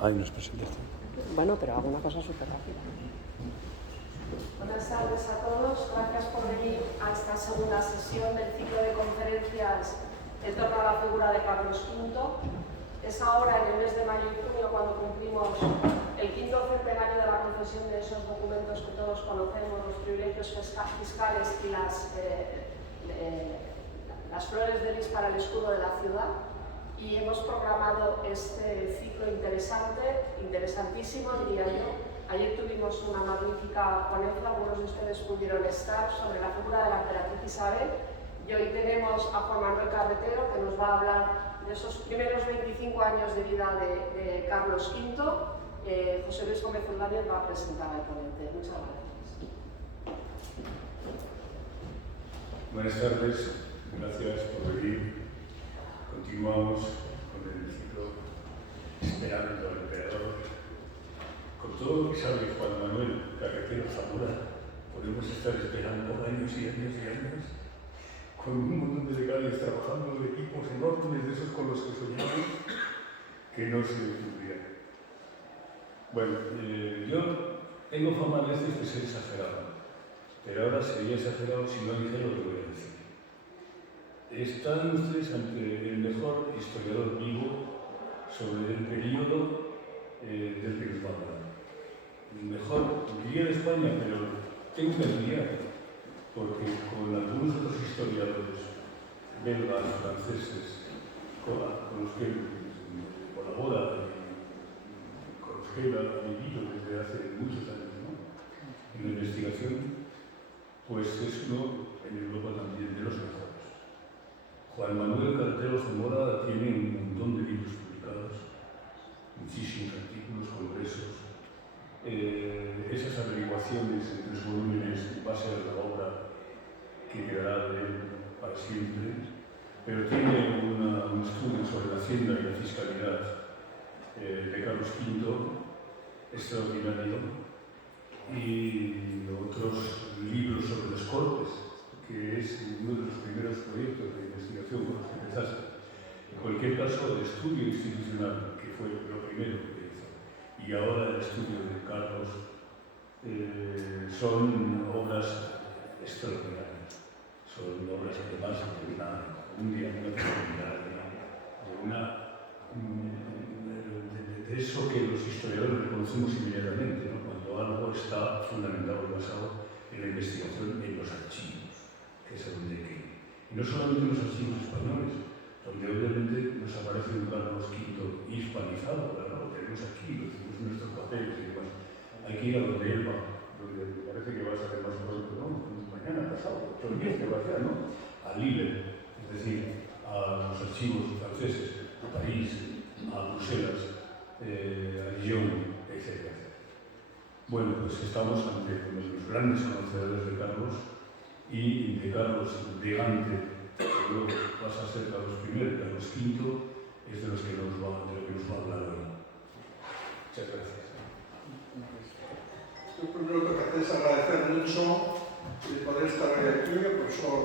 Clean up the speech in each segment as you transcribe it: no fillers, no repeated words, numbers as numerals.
Hay unas presentaciones. Bueno, pero hago una cosa súper rápida. Buenas tardes a todos. Gracias por venir a esta segunda sesión del ciclo de conferencias en torno a la figura de Carlos V. Es ahora, en el mes de mayo y junio, cuando cumplimos el quinto centenario de la concesión de esos documentos que todos conocemos, los privilegios fiscales y las flores de lis para el escudo de la ciudad. Y hemos programado este ciclo interesantísimo, diría yo. Ayer tuvimos una magnífica ponencia, algunos de ustedes pudieron estar, sobre la figura de la emperatriz Isabel. Y hoy tenemos a Juan Manuel Carretero, que nos va a hablar de esos primeros 25 años de vida de Carlos V. José Luis Gómez Ordóñez va a presentar al ponente. Muchas gracias. Buenas tardes, gracias por venir. Continuamos con el ciclo Esperando al Emperador. Con todo lo que sabe Juan Manuel Carretero Zamora, podemos estar esperando años y años y años, con un montón de becarios trabajando de equipos enormes de esos con los que soñamos, que no se cumplían. Bueno, yo tengo fama a veces de ser exagerado, pero ahora sería exagerado si no dijera lo que voy a decir. Están ustedes ante el mejor historiador vivo sobre el periodo del que nos va a hablar. Mejor, diría de España, pero tengo que ampliar, porque con algunos otros historiadores belgas, franceses, con los que colabora y con los que ha vivido desde hace muchos años, ¿no?, en la investigación, pues es uno en Europa también de los mejores. Juan Manuel Carretero Zamora tiene un montón de libros publicados, muchísimos artículos, congresos. Esas averiguaciones en 3 volúmenes base a la obra que quedará de él para siempre, pero tiene un estudio sobre la hacienda y la fiscalidad de Carlos V extraordinario, y otros libros sobre las Cortes, que es uno de los primeros proyectos de investigación con los que empezaste. En cualquier caso, el estudio institucional, que fue lo primero que hizo, y ahora el estudio de Carlos, son obras extraordinarias. Son obras, además, de eso que los historiadores reconocemos inmediatamente, ¿no?, cuando algo está fundamentado y basado en la investigación en los archivos, que es donde hay que ir. Y no solamente en los archivos españoles, donde obviamente nos aparece un Carlos V hispanizado, claro, lo tenemos aquí, lo tenemos en nuestros papeles y demás. Hay que ir a donde él va, donde me parece que va a salir más pronto, ¿no?, mañana pasado, otro día que va a ser, ¿no?, a Lille, es decir, a los archivos franceses, a París, a Bruselas, a Lyon, etc. Bueno, pues estamos ante uno de los grandes conocedores de Carlos, y de Carlos de Gante, que luego pasa a ser Carlos I, Carlos V, es de lo que nos va a hablar hoy. Muchas gracias. Yo primero lo que hacer es agradecer mucho de poder estar hoy aquí al profesor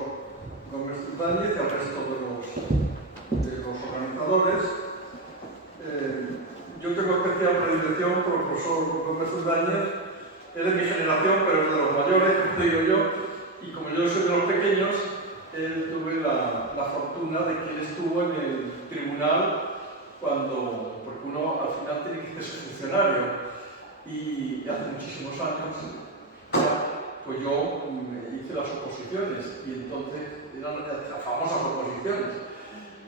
Gómez Ordóñez y al resto de los organizadores. Yo tengo especial predilección por el profesor Gómez Ordóñez. Es de mi generación, pero es de los mayores, como digo yo, y como yo soy de los pequeños, tuve la fortuna de que él estuvo en el tribunal porque uno al final tiene que ser funcionario, y hace muchísimos años pues yo hice las oposiciones, y entonces eran las famosas oposiciones,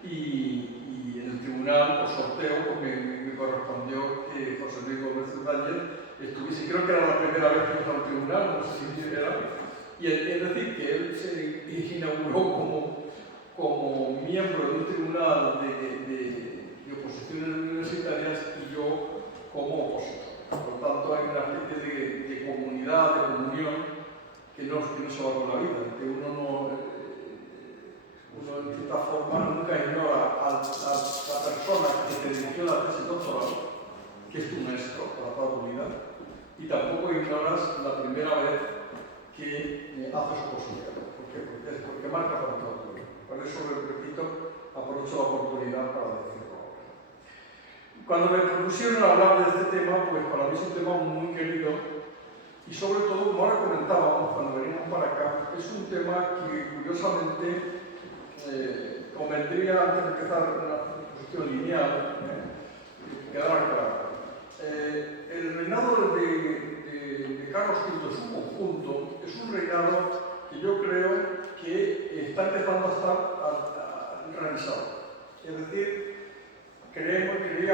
y en el tribunal, por sorteo, me correspondió que José Luis Gómez Ordóñez estuviese. Creo que era la primera vez que iba al tribunal, no sé si era, y es decir, que él se inauguró como miembro de un tribunal de oposiciones universitarias, y yo como opositor. Por lo tanto, hay una especie de comunidad, de comunión, que no se va con la vida, que uno de cierta forma nunca ignora a la persona que te dirigió la tesis doctoral, que es tu maestro para toda tu vida, y tampoco ignoras la primera vez que haces oposición, porque marca para toda tu vida. Por eso, repito, aprovecho la oportunidad para decirlo ahora. Cuando me propusieron hablar de este tema, pues para mí es un tema muy querido y sobre todo, como ahora comentábamos cuando veníamos para acá, es un tema que curiosamente convendría antes de empezar una cuestión lineal, que quedara claro. El reinado de Carlos V en su conjunto es un reinado que yo creo que está empezando a estar realizado. Es decir, creíamos que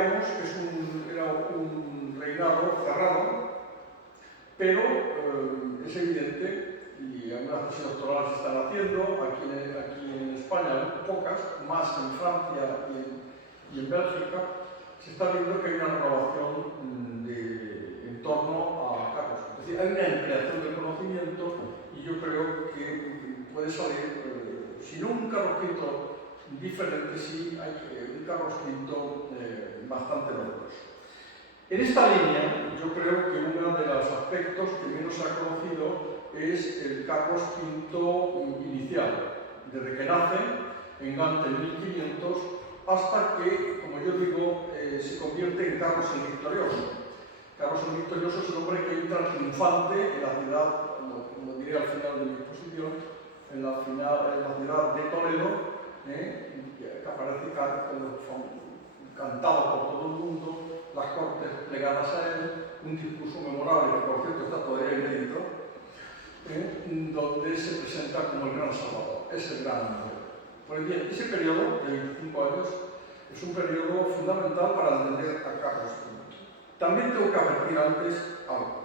era un reinado cerrado, pero es evidente, y algunas tesis doctorales se están haciendo, aquí en España pocas, más en Francia y en Bélgica, se está viendo que hay una renovación en torno a Carlos. Es decir, hay una ampliación del conocimiento y yo creo que puede salir, si no un Carlos V diferente, sí hay un Carlos V bastante novedoso. En esta línea, yo creo que uno de los aspectos que menos se ha conocido es el Carlos V inicial, desde que nace en Gante en 1500 hasta que, como yo digo, se convierte en Carlos el Victorioso. Carlos el Victorioso es el hombre que entra triunfante en la ciudad, como diré al final de mi exposición, en la ciudad de Toledo, que aparece cantado por todo el mundo, las cortes plegadas a él, un discurso memorable que por cierto está todavía inédito, donde se presenta como el gran salvador, es el gran hombre. Pues bien, ese periodo de 25 años es un periodo fundamental para entender a Carlos V. También tengo que advertir antes algo.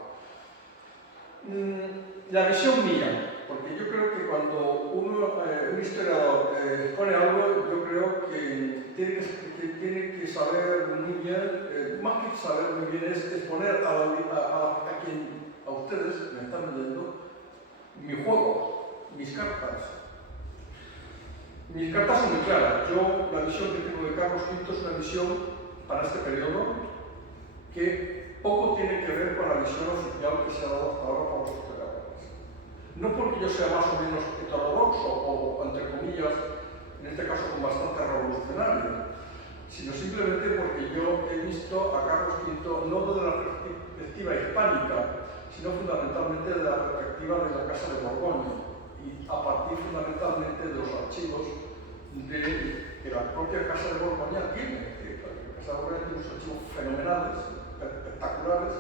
La visión mía, porque yo creo que cuando un historiador expone algo, yo creo que tiene que saber muy bien, más que saber muy bien, es exponer a ustedes, me están leyendo, mi juego, mis cartas. Mis cartas son muy claras. La visión que tengo de Carlos V es una visión para este periodo que poco tiene que ver con la visión oficial que se ha dado hasta ahora por los historiadores. No porque yo sea más o menos heterodoxo o, entre comillas, en este caso con bastante revolucionario, sino simplemente porque yo he visto a Carlos V no desde la perspectiva hispánica, sino fundamentalmente desde la perspectiva de la Casa de Borgoña y a partir fundamentalmente de los archivos que la propia Casa de Borgoña tiene. La Casa de Borgoña tiene unos archivos fenomenales, espectaculares,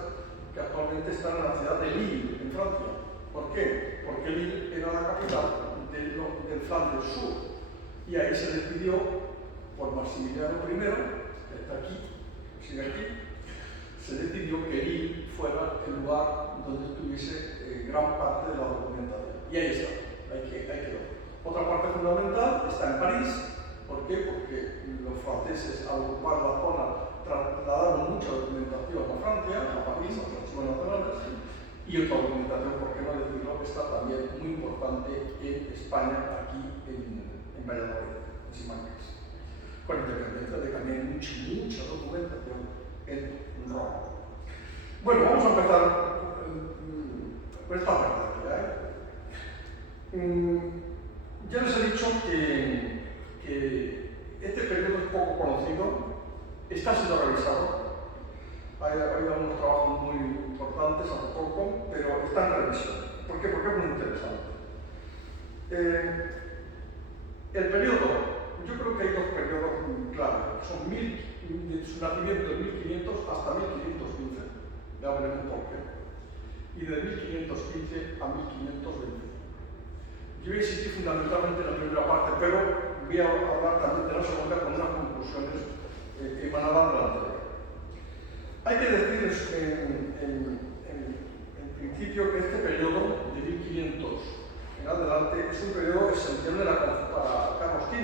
que actualmente están en la ciudad de Lille, en Francia. ¿Por qué? Porque Lille era la capital del Flandes Sur y ahí se decidió por Maximiliano I, que está aquí, sigue aquí, se decidió que Lille fuera el lugar donde estuviese gran parte de la documentación. Y ahí está, ahí quedó. Otra parte fundamental está en París. ¿Por qué? Porque los franceses, al ocupar la zona, trasladaron mucha documentación a Francia, a París, a los archivos nacionales, y otra documentación, por qué no decirlo, está también muy importante en España, aquí en Valladolid, en Simancas. Con independencia de que también hay mucha documentación en Roma. Bueno, vamos a empezar con esta parte. Ya les he dicho que este periodo es poco conocido, está siendo revisado. Ha habido algunos trabajos muy importantes hace poco, pero está en revisión. ¿Por qué? Porque es muy interesante. El periodo, yo creo que hay dos periodos clave, son de su nacimiento de 1500 hasta 1515, ya veremos por qué, y de 1515 a 1520. Yo voy a insistir fundamentalmente en la primera parte, pero voy a hablar también de la segunda con unas conclusiones emanadas de la anterior. Hay que decir en principio que este periodo de 1500 en adelante es un periodo esencial para Carlos V,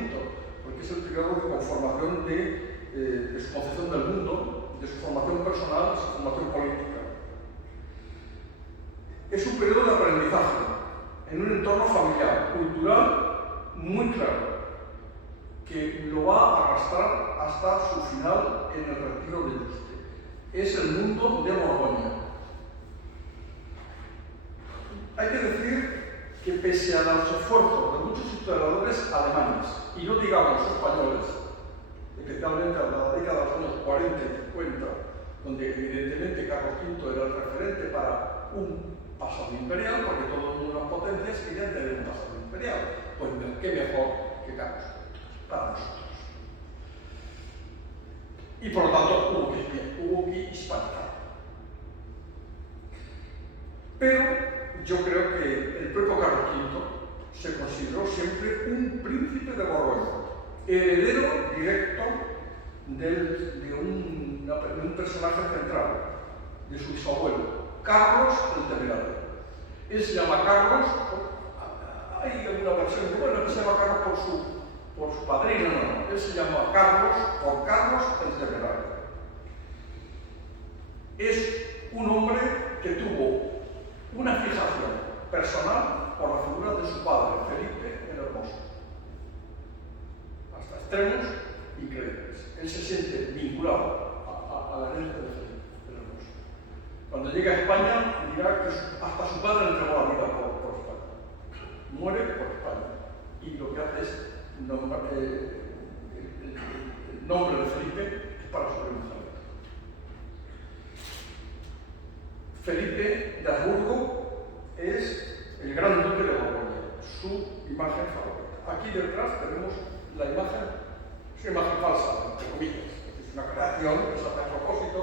porque es el periodo de conformación de su concepción del mundo, de su formación personal, de su formación política. Es un periodo de aprendizaje en un entorno familiar, cultural muy claro, que lo va a arrastrar hasta su final en el retiro de Yuste. Es el mundo de Borgoña. Hay que decir que pese a los esfuerzos de muchos historiadores alemanes, y no digamos españoles, especialmente a la década de los años 40 50, donde evidentemente Carlos V era el referente para un pasado imperial, porque todas las potencias querían tener un pasado imperial. Pues qué mejor que Carlos V, para nosotros. Y por lo tanto hubo que hispanizar. Pero yo creo que el propio Carlos V se consideró siempre un príncipe de Borgoña, heredero directo de un personaje central, de su bisabuelo, Carlos el Temerario. Él se llama Carlos, hay alguna versión que se llama Carlos por su padrino, no, él se llama Carlos por Carlos el Temerario. Es un hombre que tuvo una fijación personal por la figura de su padre, Felipe el Hermoso, hasta extremos increíbles. Él se siente vinculado a la herencia de Felipe el Hermoso. Cuando llega a España dirá que hasta su padre entregó la vida por España. Muere por España. Y lo que hace es el nombre de Felipe es para su renunciamiento. Felipe de Habsburgo es el gran duque de Borgoña, su imagen favorita. Aquí detrás tenemos la imagen, es una imagen falsa, entre comillas, es una creación, es a propósito,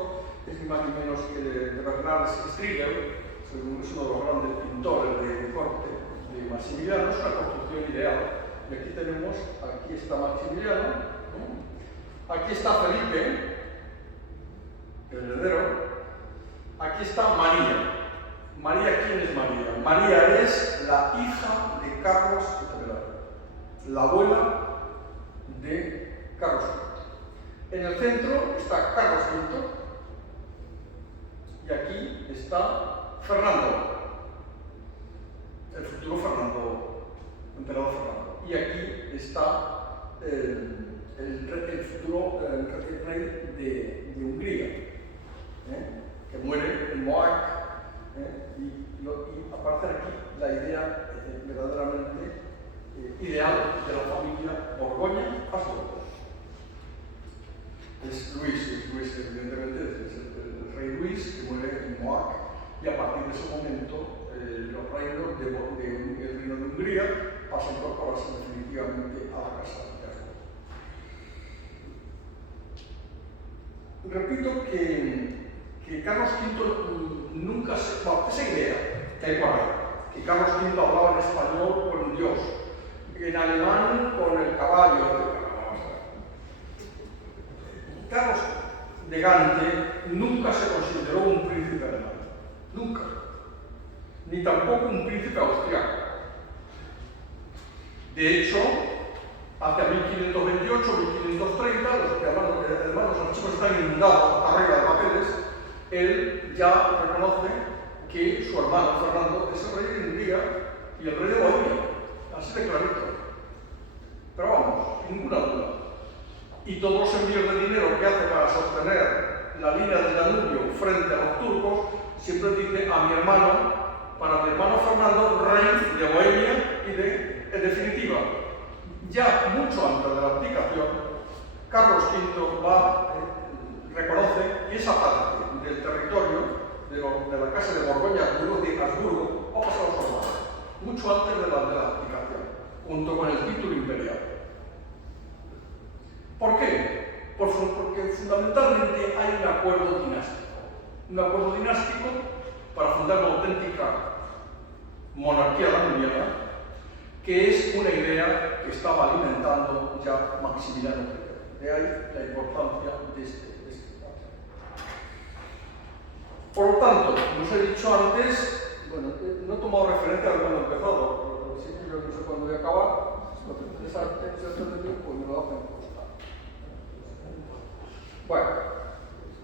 es ni más ni menos que de Bernard Striegel, es uno de los grandes pintores de corte de Maximiliano, es una construcción ideal. Y aquí tenemos, aquí está Maximiliano, ¿no? Aquí está Felipe, el heredero. Aquí está María. María, ¿quién es María? María es la hija de Carlos el Temerario, la abuela de Carlos V. En el centro está Carlos V y aquí está Fernando, el futuro emperador Fernando. Y aquí está el futuro rey de Hungría. Que muere en Moac, y aparece aquí la idea verdaderamente ideal de la familia Borgoña-Habsburgo. Es Luis evidentemente, es el rey Luis que muere en Moac, y a partir de ese momento los reinos el reino de Hungría pasan a incorporarse definitivamente a la casa de Habsburgo. Repito que Carlos V nunca esa idea que hay por ahí, que Carlos V hablaba en español con Dios, en alemán con el caballo, Carlos de Gante nunca se consideró un príncipe alemán, nunca, ni tampoco un príncipe austriaco. De hecho, hacia 1528, 1530, los hermanos archivos están inundados hasta arriba de papeles, él ya reconoce que su hermano Fernando es el rey de Hungría y el rey de Bohemia, así de clarito. Pero vamos, ninguna duda. Y todos los envíos de dinero que hace para sostener la línea del Danubio frente a los turcos, siempre dice a mi hermano, para mi hermano Fernando, rey de Bohemia y en definitiva, ya mucho antes de la abdicación, Carlos V reconoce que esa parte del territorio de la casa de Borgoña-Habsburgo va a pasar a los hermanos, mucho antes de la abdicación, junto con el título imperial. ¿Por qué? Porque fundamentalmente hay un acuerdo dinástico para fundar una auténtica monarquía danubiana, que es una idea que estaba alimentando ya Maximiliano I. De ahí la importancia de este paso. Por lo tanto, como os he dicho antes, bueno, no he tomado referencia de cuando he empezado, pero sí que yo no sé cuándo voy a acabar. Lo que interesa de mí, pues me lo hacen costar. Bueno,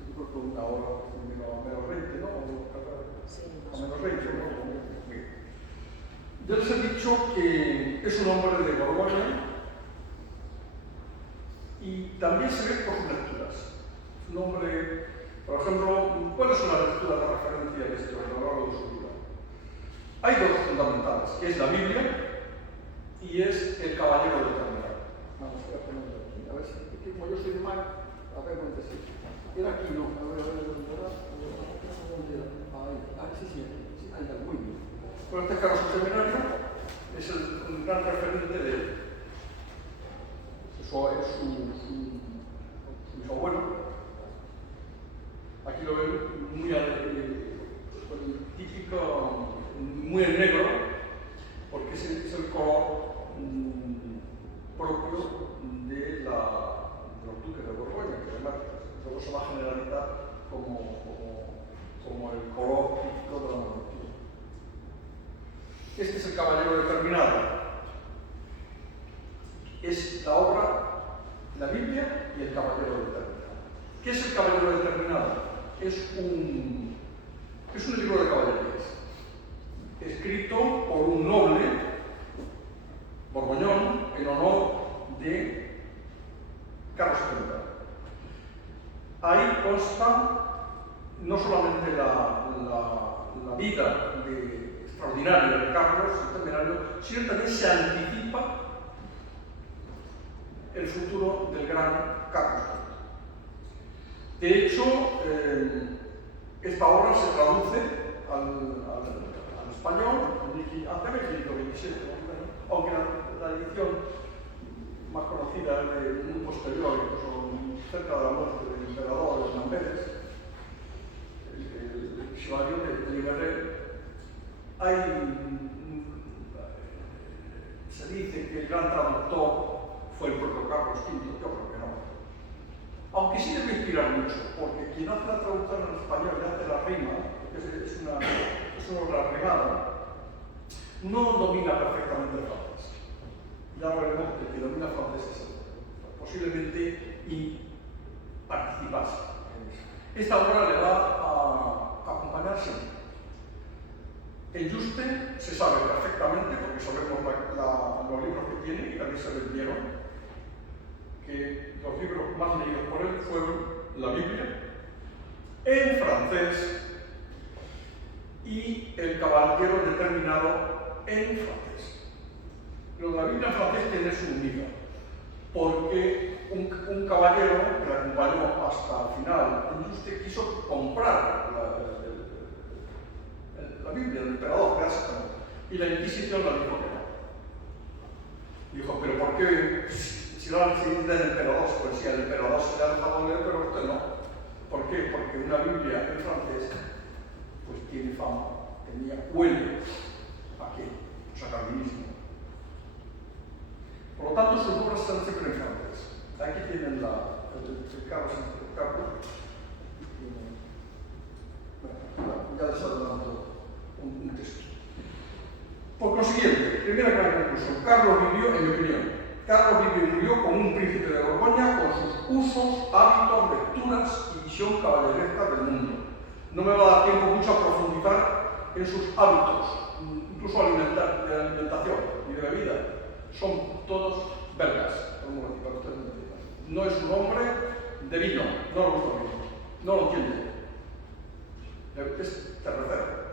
yo creo que una hora menos 20, ¿no? Sí, A menos 20, ¿no? Ya les he dicho que es un hombre de Borgoña y también se ve por sus lecturas. Es un hombre, por ejemplo, ¿cuáles son las lecturas de referencia de este hombre a lo largo de su vida? Hay dos fundamentales, que es la Biblia y es el Caballero del Temerario. Vamos a ponerlo aquí, a ver si, como yo soy de mal, a ver dónde sí. Era aquí, no. A ver, ¿dónde era? Sí, ahí está, muy bien. Bueno, este Carlos Seminario es un gran referente de él. Eso es su bisabuelo. Aquí lo ven muy con el típico, muy en negro, porque es el color propio de los duques de Borgoña, que además luego se va a generalizar como el color típico de la monarquía. Este es el Caballero Determinado. Es la obra, la Biblia y el Caballero Determinado. ¿Qué es el Caballero Determinado? Es un libro de caballerías, escrito por un noble borgoñón en honor de Carlos II. Ahí consta no solamente la vida extraordinaria de Carlos el Temerario, sino también se anticipa el futuro del gran Carlos V. De hecho, esta obra se traduce al español hace el siglo XXVII, aunque la edición más conocida es de muy posterior, incluso cerca de la muerte del emperador de Lamberes, el diccionario de Liberé. Se dice que el gran traductor fue el propio Carlos V, yo creo que no. Aunque sí debe inspirar mucho, porque quien hace la traducción en español y hace la rima, porque es una obra rimada, no domina perfectamente el francés. Ya lo veremos que el que domina el francés es él. Posiblemente participase en eso. Esta obra le va a acompañar siempre. En Juste se sabe perfectamente, porque sabemos los libros que tiene y también se vendieron, que los libros más leídos por él fueron la Biblia, en francés, y el Caballero Determinado en francés. Pero la Biblia en francés tiene su unidad, porque un caballero que la acompañó hasta el final en Juste quiso comprar la Biblia del emperador, y la Inquisición le dijo que no. Dijo, pero ¿por qué? Si no la del emperador, pues sí, al emperador se le ha dejado leer, pero usted no. ¿Por qué? Porque una Biblia en francés pues tiene fama, huele a qué, o sea, calvinismo. Por lo tanto, sus obras están siempre en francés. Aquí tienen el Carlos. Ya les adelanto un texto. Por consiguiente, primera gran conclusión. Carlos vivió, en mi opinión, Carlos vivió y murió como un príncipe de Borgoña con sus usos, hábitos, lecturas y visión caballeresca del mundo. No me va a dar tiempo mucho a profundizar en sus hábitos, incluso de alimentación y de bebida. Son todos belgas, para ustedes me entiendan. No es un hombre de vino, no le gusta el vino, no lo entiende. Es tercero.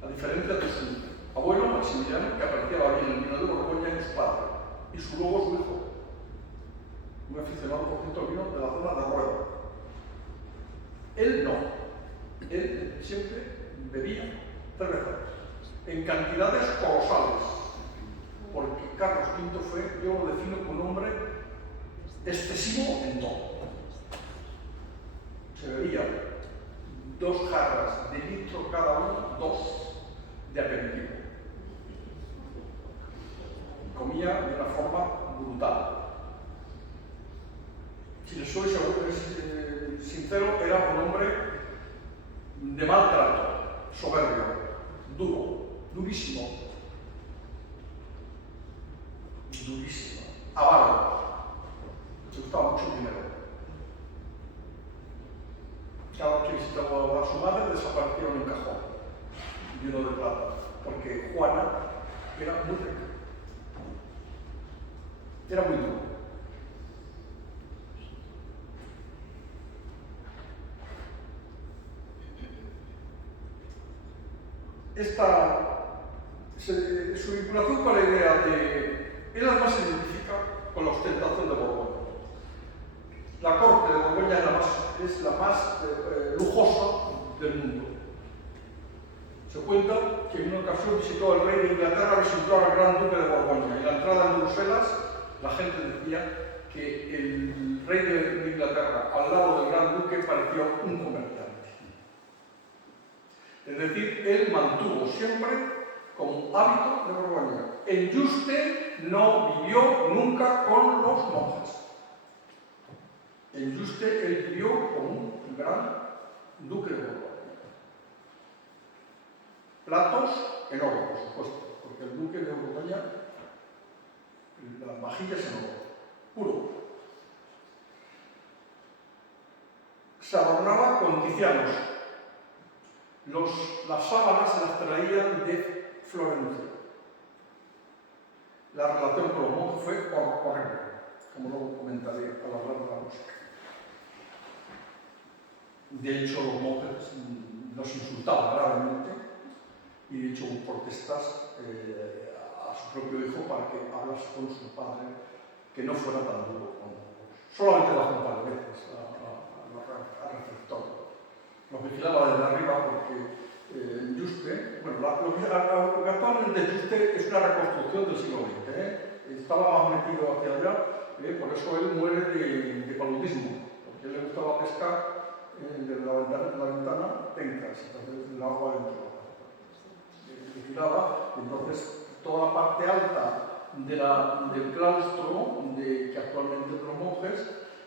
A diferencia de su abuelo Maximiliano, que apreciaba bien el vino de Borgoña y su padre, y luego su hijo, muy aficionado por cierto al vino de la zona de Rueda. Él no, él siempre bebía cerveza, en cantidades colosales, porque Carlos V fue, yo lo defino como un hombre excesivo en todo. Se bebía 2 jarras de litro cada uno, 2 de aperitivo. Comía de una forma brutal. Si les soy sincero, era un hombre de mal trato, soberbio, duro, durísimo, avaro. Le gustaba mucho el dinero. Cada vez que visitaba a su madre, desaparecía en un cajón lleno de plata, porque Juana era muy rica. Era muy duro. Su vinculación con la idea de... Él además se identifica con la ostentación de Borgoña. La corte de Borgoña es la más lujosa del mundo. Se cuenta que en una ocasión visitó el rey de Inglaterra, visitó al gran duque de Borgoña, y en la entrada en Bruselas la gente decía que el rey de Inglaterra al lado del gran duque parecía un comerciante. Es decir, él mantuvo siempre como hábito de Borgoña. En Juste no vivió nunca con los monjes. En Juste él vivió como un gran duque de Borgoña. Platos en oro, por supuesto, porque el duque de Borgoña, las vajillas en oro, puro. Se adornaba con ticianos. Las sábanas se las traían de Florencia. La relación con los monjes fue horrible, como luego comentaré al hablar de la música. De hecho, los monjes los insultaban gravemente y de hecho hubo protestas a su propio hijo para que hablase con su padre, que no fuera tan duro como solamente las un par de veces al refectorio. Los vigilaba desde arriba porque Juste, bueno, lo que actualmente Juste es una reconstrucción del siglo XX, estaba más metido hacia allá, por eso él muere de paludismo, porque a él le gustaba pescar desde la ventana pencas, entonces el agua dentro. Vigilaba, entonces toda la parte alta del claustro, que actualmente de los monjes,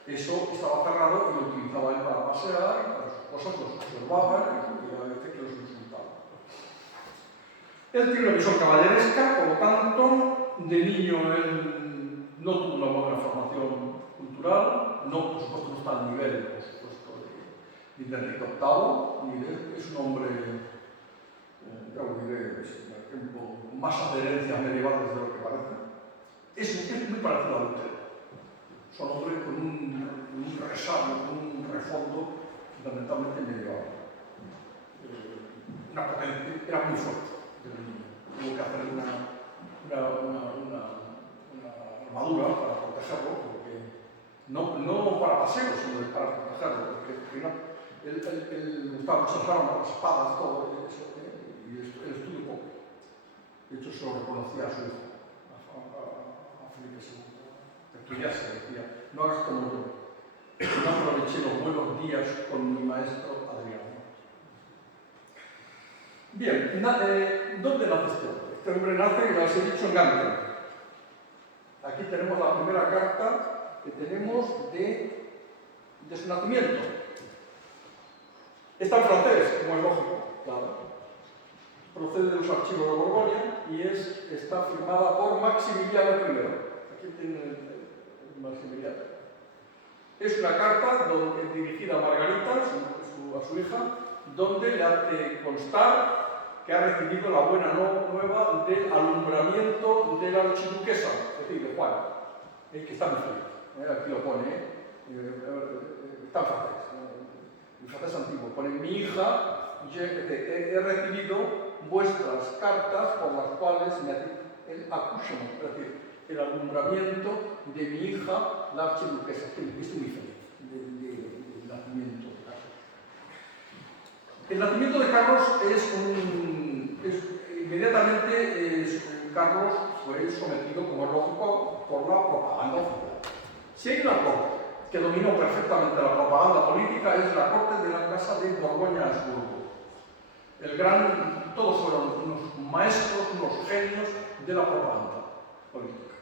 eso estaba cerrado y lo utilizaba él para pasear, y para sus cosas los observaba y a veces que los insultaba. Él tiene una visión caballeresca, por lo tanto, de niño él no tuvo una buena formación cultural, no, por supuesto no está al nivel, por supuesto, ni de Enrique VIII, es un hombre, ya lo diré, con más adherencias medievales de lo que parece. Es muy parecido a Lutero. Son hombres con un resabio, con un refondo fundamentalmente medieval. Una potencia, era muy fuerte desde niño. Tuvo que hacer una armadura para protegerlo, porque no para paseos, sino para protegerlo, porque él gustaba muchas armas, las espadas, todo eso, y él estudió poco. De hecho, se lo reconocía a su hijo, a Felipe II. Estudiase, decía, no hagas como yo. No aproveché los buenos días con mi maestro Adriano. Bien, ¿dónde nace este hombre? Este hombre nace, ya os he dicho, en Gante. Aquí tenemos la primera carta que tenemos de su nacimiento. Está en francés, como es lógico, claro. Procede de los archivos de Borgoña y está firmada por Maximiliano I. Aquí tiene el Maximiliano. Es una carta dirigida a Margarita, a su hija, donde le hace constar que ha recibido la buena nueva del alumbramiento de la archiduquesa, es decir, de Juan, que está muy feliz. Aquí lo pone, está en francés, en francés antiguo. Pone, mi hija, he recibido vuestras cartas por las cuales me el accouchement, es decir, el alumbramiento de mi hija, la archiduquesa. Estoy muy feliz del nacimiento de Carlos. El nacimiento de Carlos inmediatamente Carlos fue sometido, como es lógico, por la propaganda oficial. Si hay una corte que dominó perfectamente la propaganda política, es la corte de la Casa de Borgoña-Habsburgo. Todos fueron unos maestros, unos genios de la propaganda política.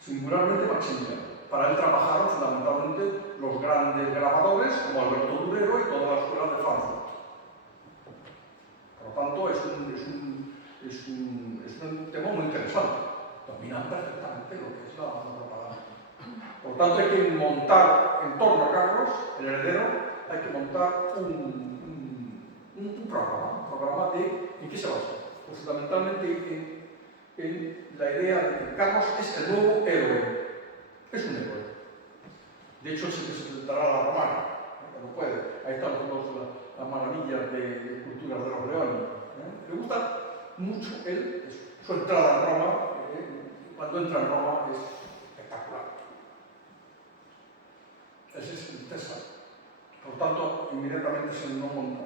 Singularmente Maximiliano. Para él trabajaron fundamentalmente los grandes grabadores, como Alberto Durero y toda la escuela de Francia. Por lo tanto, es un tema muy interesante. Dominan perfectamente lo que es la propaganda. Por lo tanto, hay que montar en torno a Carlos, el heredero, hay que montar un programa ¿en qué se basa? Pues fundamentalmente en la idea de que Carlos es el nuevo héroe. Es un héroe. De hecho, él se presentará a la romana, cuando puede. Ahí están las maravillas de culturas de los leones. Le gusta mucho su entrada en Roma. Cuando entra en Roma es espectacular. Ese es el César. Por tanto, inmediatamente se no monta.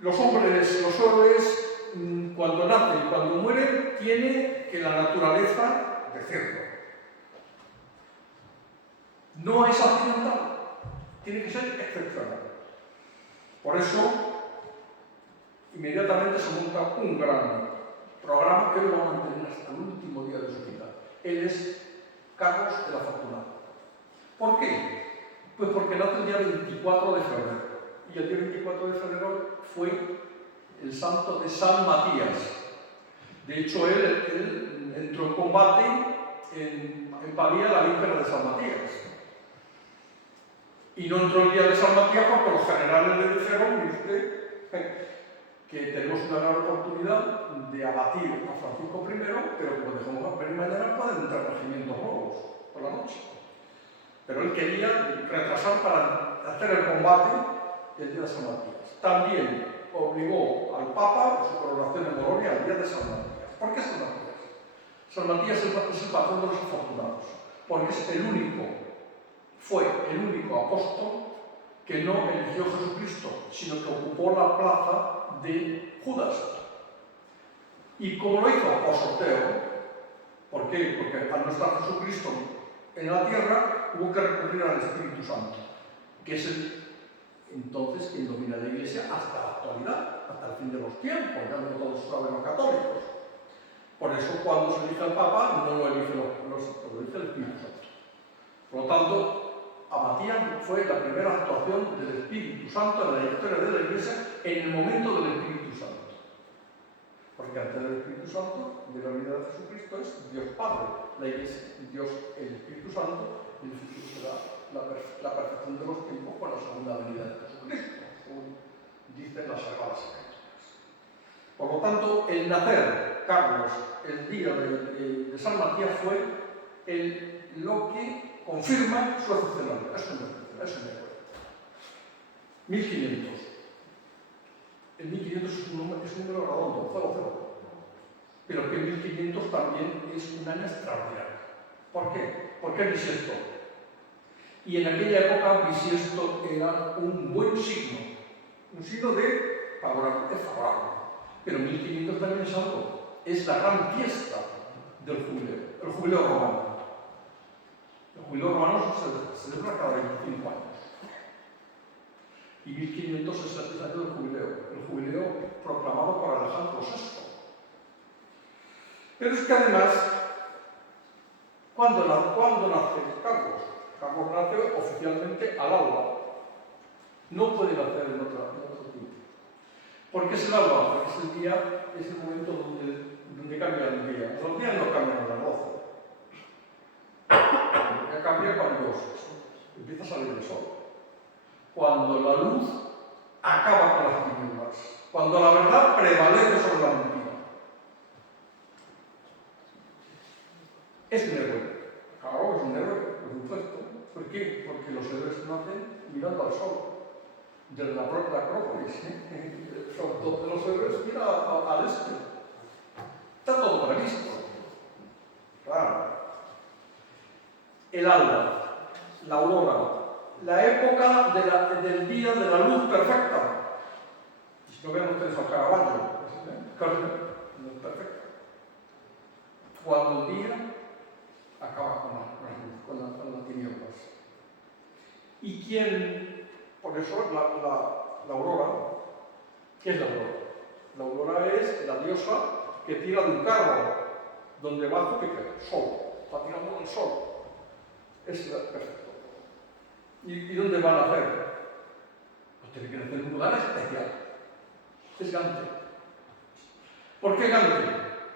Los hombres, los héroes, cuando nacen y cuando mueren, tiene que la naturaleza decirlo. No es accidental, tiene que ser excepcional. Por eso, inmediatamente se monta un gran programa que lo va a mantener hasta el último día de su vida. Él es Carlos de la Fortuna. ¿Por qué? Pues porque nace el día 24 de febrero. Y el día 24 de febrero fue el santo de San Matías. De hecho, él entró en combate en Pavía la víspera de San Matías. Y no entró el día de San Matías porque los generales le dijeron, mire usted, que tenemos una gran oportunidad de abatir a Francisco I, pero como dejamos venir mañana pueden entrar regimientos nuevos por la noche. Pero él quería retrasar para hacer el combate el día de San Matías. También obligó al Papa a su coronación en Bolonia al día de San Matías. ¿Por qué San Matías? San Matías es el patrón de los afortunados, porque es fue el único apóstol que no eligió Jesucristo, sino que ocupó la plaza de Judas. Y como lo hizo por sorteo, ¿por qué? Porque al no estar Jesucristo en la tierra, hubo que recurrir al Espíritu Santo, que es entonces quien domina la Iglesia hasta la actualidad, hasta el fin de los tiempos, ya no todos saben los católicos. Por eso, cuando se elige al Papa, no lo elige lo elige el Espíritu Santo. Por lo tanto, Matías fue la primera actuación del Espíritu Santo en la historia de la Iglesia en el momento del Espíritu Santo. Porque antes del Espíritu Santo, de la vida de Jesucristo, es Dios Padre, la Iglesia, Dios el Espíritu Santo, y el futuro será la perfección de los tiempos con la segunda venida de Jesucristo, según dicen las Sagradas Escrituras. Por lo tanto, el nacer, Carlos, el día de San Matías fue lo que confirma su excepcionalidad. Eso me acuerdo. 1500. El 1500 es un número redondo, 00. Pero que 1500 también es un año extraordinario. ¿Por qué? Porque es bisiesto. Y en aquella época bisiesto era un buen signo. Un signo de favorable. Pero 1500 también es algo. Es la gran fiesta del jubileo. El jubileo romano. El jubileo romano se celebra cada 25 años. Y 1500 es el año del jubileo. El jubileo proclamado por Alejandro VI. Pero es que además, ¿cuándo nace Carlos? Carlos nace oficialmente al alba. No puede nacer en otro tiempo. ¿Por qué es el alba? Porque es el día, es el momento donde cambia el día. Los días no cambian a las 12. El día cambia cuando empieza a salir el sol. Cuando la luz acaba con las tinieblas. Cuando la verdad prevalece sobre la mentira. Es un héroe. Claro, es un héroe, por supuesto. ¿Por qué? Porque los héroes nacen mirando al sol. Desde la propia Acrópolis. Todos los héroes miran al este. Está todo previsto. Claro. El alba, la aurora, la época del día de la luz perfecta. Si no ven ustedes al Caravaggio, no es perfecto. Cuando el día acaba con las tinieblas. ¿Y quién? Por eso la aurora, ¿qué es la aurora? La aurora es la diosa que tira de un carro donde va Júpiter, sol, está tirando el sol. Es perfecto. ¿Y dónde van a hacer? Pues tiene que nacer en un lugar especial. Es Gante. ¿Por qué Gante?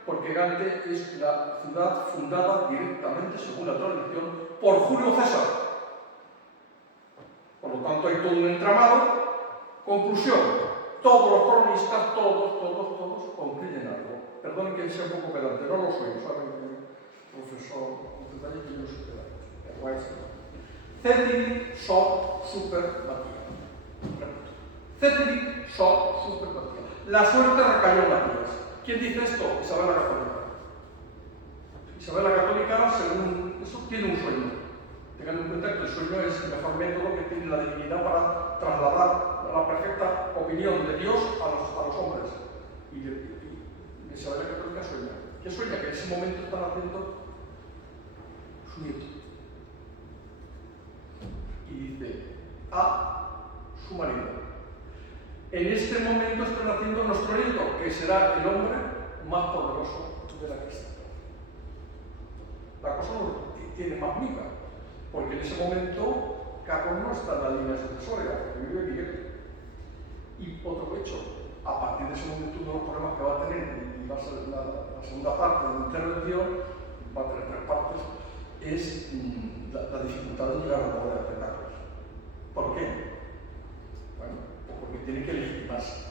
Porque Gante es la ciudad fundada directamente, según la tradición, por Julio César. Por lo tanto, hay todo un entramado. Conclusión. Todos los cronistas, todos concluyen algo. Perdonen que sea un poco pedante, no lo soy, saben que profesor, un detalle que yo no soy pedante. Cétiri so super Matías. Cétiri so super Matías. La suerte recayó en Matías. ¿Quién dice esto? Isabel la Católica. Isabel la Católica, según eso, tiene un sueño. Tengan en cuenta que el sueño es el mejor método que tiene la divinidad para trasladar la perfecta opinión de Dios a los hombres. Y Isabel la Católica sueña. ¿Qué sueña? Que en ese momento está naciendo su nieto. Y dice a su marido: en este momento está naciendo nuestro nieto, que será el hombre más poderoso de la Cristo. La cosa no tiene más miga, porque en ese momento Carlos no está en la línea sucesoria, porque vive Miguel. Y otro hecho, a partir de ese momento uno de los problemas que va a tener, y va a ser la segunda parte de la intervención, va a tener 3 partes, es la dificultad de llegar al poder de Carlos. ¿Por qué? Bueno, pues porque tiene que legitimarse.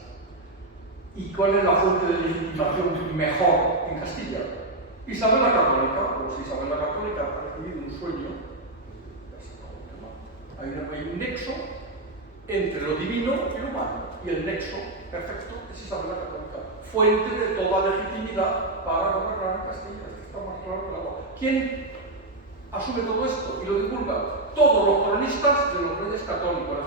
¿Y cuál es la fuente de legitimación mejor en Castilla? Isabel la Católica. Pues Isabel la Católica ha recibido un sueño, hay un nexo entre lo divino y lo humano, y el nexo perfecto es Isabel la Católica, fuente de toda legitimidad para gobernar en Castilla. Está más claro que el agua. ¿Quién asume todo esto y lo divulga? Todos los cronistas de los reyes católicos,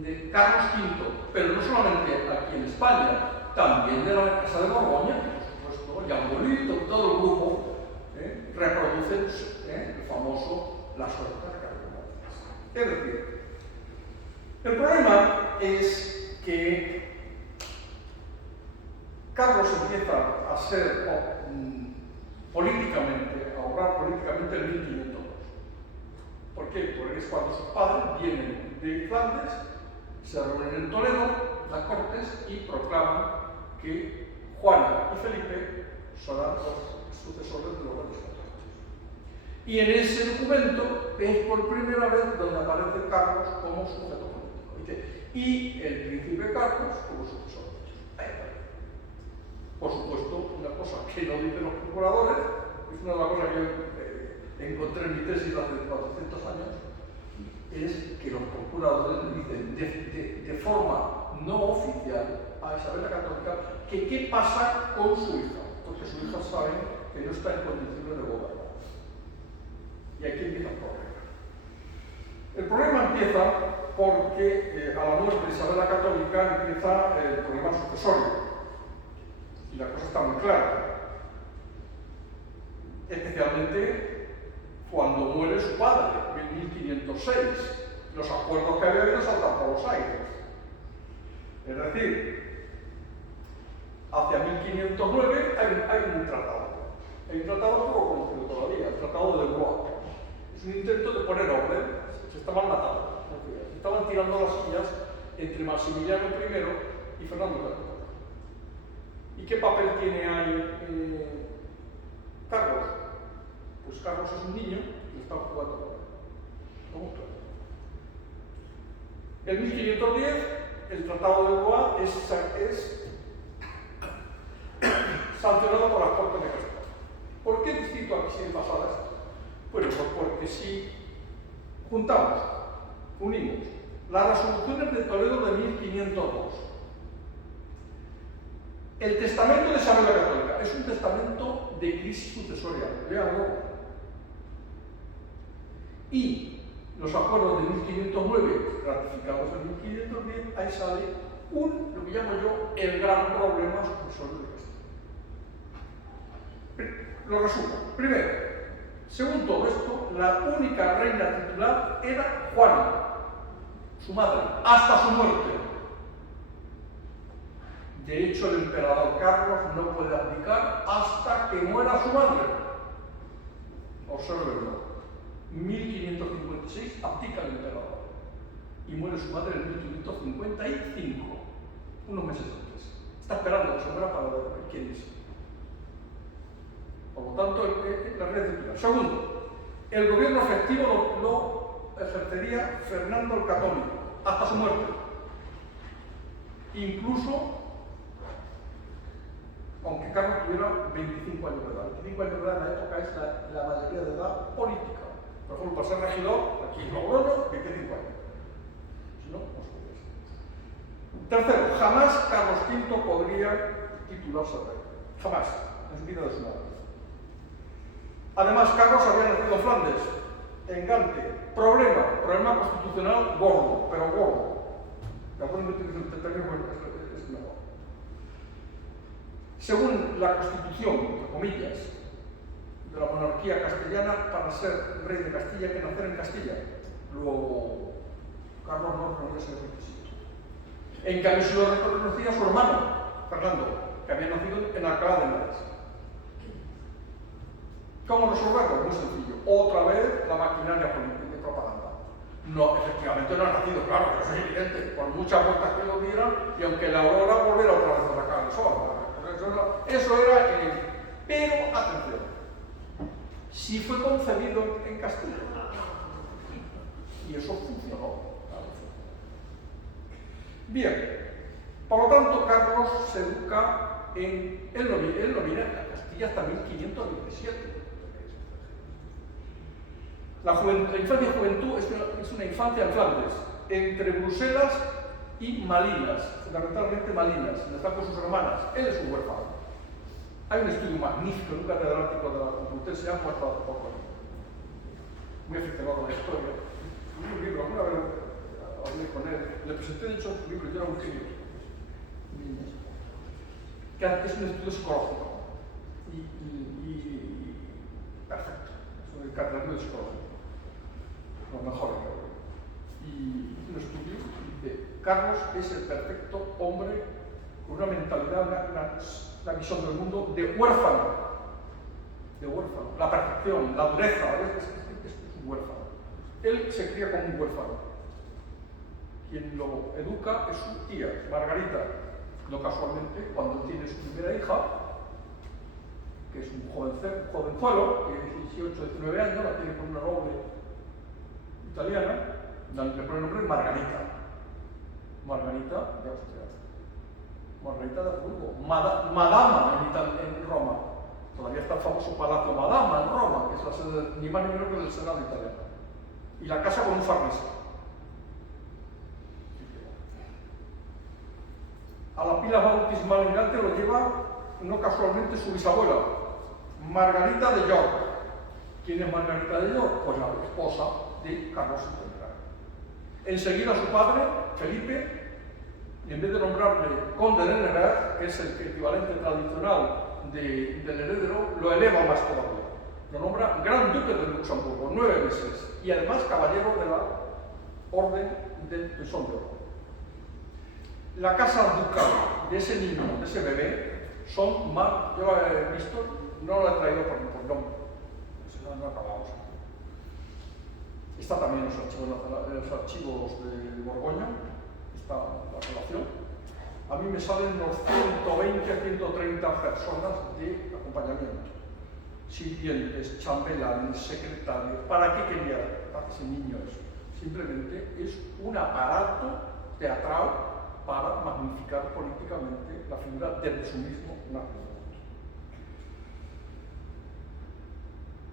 de Carlos V, pero no solamente aquí en España, también de la Casa de Borgoña, por supuesto, Jean-Paul, todo el grupo reproduce el famoso La Suerte de Carlos. Es decir, el problema es que Carlos empieza a ser políticamente, a obrar políticamente en 1502. ¿Por qué? Porque es cuando sus padres vienen de Flandes, se reúnen en Toledo, las Cortes, y proclaman que Juana y Felipe son los sucesores de los reyes católicos. Y en ese documento es por primera vez donde aparece Carlos como sujeto político. Y el príncipe Carlos como sucesor. Ahí aparece. Por supuesto, una cosa que no dicen los procuradores, es una de las cosas que encontré en mi tesis hace 400 años, es que los procuradores dicen de forma no oficial a Isabel la Católica que qué pasa con su hija, porque su hija sabe que no está en condiciones de gobernar. Y aquí empieza el problema. El problema empieza porque a la muerte de Isabel la Católica empieza el problema sucesorio. Y la cosa está muy clara. Especialmente cuando muere su padre, en 1506. Los acuerdos que había habido saltan por los aires. Es decir, hacia 1509 hay un tratado. Hay un tratado poco conocido todavía, el Tratado de Blois. Es un intento de poner orden. Se estaban matando. Se estaban tirando las sillas entre Maximiliano I y Fernando II. ¿Y qué papel tiene ahí Carlos? Pues Carlos es un niño y está jugando con él. ¿Cómo claro? En 1510, el Tratado de Blois es sancionado por las Cortes de Castilla. ¿Por qué distrito aquí se pasado esto? Bueno, pues porque si unimos las resoluciones de Toledo de 1502, el testamento de Isabel la Católica es un testamento de crisis sucesoria, léanlo, y los acuerdos de 1509 ratificados en 1510, ahí sale lo que llamo yo el gran problema sucesorio de Castilla. Lo resumo. Primero, según todo esto, la única reina titular era Juana, su madre, hasta su muerte. De hecho, el emperador Carlos no puede abdicar hasta que muera su madre. Obsérvenlo. 1556 abdica el emperador y muere su madre en 1555, unos meses antes. Está esperando que se muera para ver quién es. Por lo tanto, la reina titular. Segundo, el gobierno efectivo lo ejercería Fernando el Católico hasta su muerte. Incluso aunque Carlos tuviera 25 años de edad. 25 años de edad en la época es la mayoría de edad política. Por ejemplo, para ser regidor, aquí en Logroño, 25 años. Si no, no se puede ser. Tercero, jamás Carlos V podría titularse rey. Jamás, en su vida de su madre. Además, Carlos había nacido en Flandes, en Gante. Problema constitucional gordo, pero gordo. ¿De acuerdo? El término es mejor. Según la Constitución, entre comillas, de la monarquía castellana, para ser rey de Castilla hay que nacer en Castilla. Luego, Carlos no reconocía ese requisito. En cambio, se lo reconocía su hermano, Fernando, que había nacido en Alcalá de Henares. ¿Cómo resolverlo? Muy sencillo. Otra vez la maquinaria política y propaganda. No, efectivamente no ha nacido, claro, eso es evidente. Por muchas vueltas que lo dieran, y aunque la aurora volviera otra vez a sacar el sol. Eso era pero, atención, sí fue concebido en Castilla. Y eso funcionó. Bien, por lo tanto, Carlos se educa en... Él no viene a Castilla hasta 1527. La infancia y juventud es una infancia en Flandes, entre Bruselas y Malinas, fundamentalmente Malinas, donde está con sus hermanas. Él es un huérfano. Hay un estudio magnífico en un catedrático de la Complutense, se ha muerto hace poco, muy aficionado a la historia. Un libro, alguna vez hablé con él, le presenté de hecho un libro, yo era un genio, que es un estudio psicológico y perfecto, es un catedrático de psicología, lo mejor que hago. Y un estudio de Carlos es el perfecto hombre con una mentalidad, una visión del mundo de huérfano, la perfección, la dureza, es un huérfano. Él se cría como un huérfano. Quien lo educa es su tía, Margarita. No casualmente, cuando tiene su primera hija, que es un jovenzuelo, que tiene 18, 19 años, la tiene con una noble italiana, le pone el nombre Margarita. Margarita de Austria. Margarita de Habsburgo, Madama en Roma. Todavía está el famoso Palacio Madama en Roma, que es la sede ni más ni menos que del Senado italiano. Y la casa con un farnese. A la pila bautismal en Gante lo lleva, no casualmente, su bisabuela, Margarita de York. ¿Quién es Margarita de York? Pues la esposa de Carlos II. Enseguida su padre, Felipe, y en vez de nombrarle conde de Nevers, que es el equivalente tradicional del heredero, lo eleva más todavía. Lo nombra Gran Duque de Luxemburgo, 9 meses, y además caballero de la Orden del Tesón de Oro. La casa ducal de ese niño, de ese bebé, son más, yo la he visto, no la he traído por nombre, si no acabamos. Está también en los archivos de Borgoña, está la relación. A mí me salen unos 120 a 130 personas de acompañamiento. Sirvientes, chambelanes, secretarios. ¿Para qué quería ese niño eso? Simplemente es un aparato teatral para magnificar políticamente la figura desde su mismo nacimiento.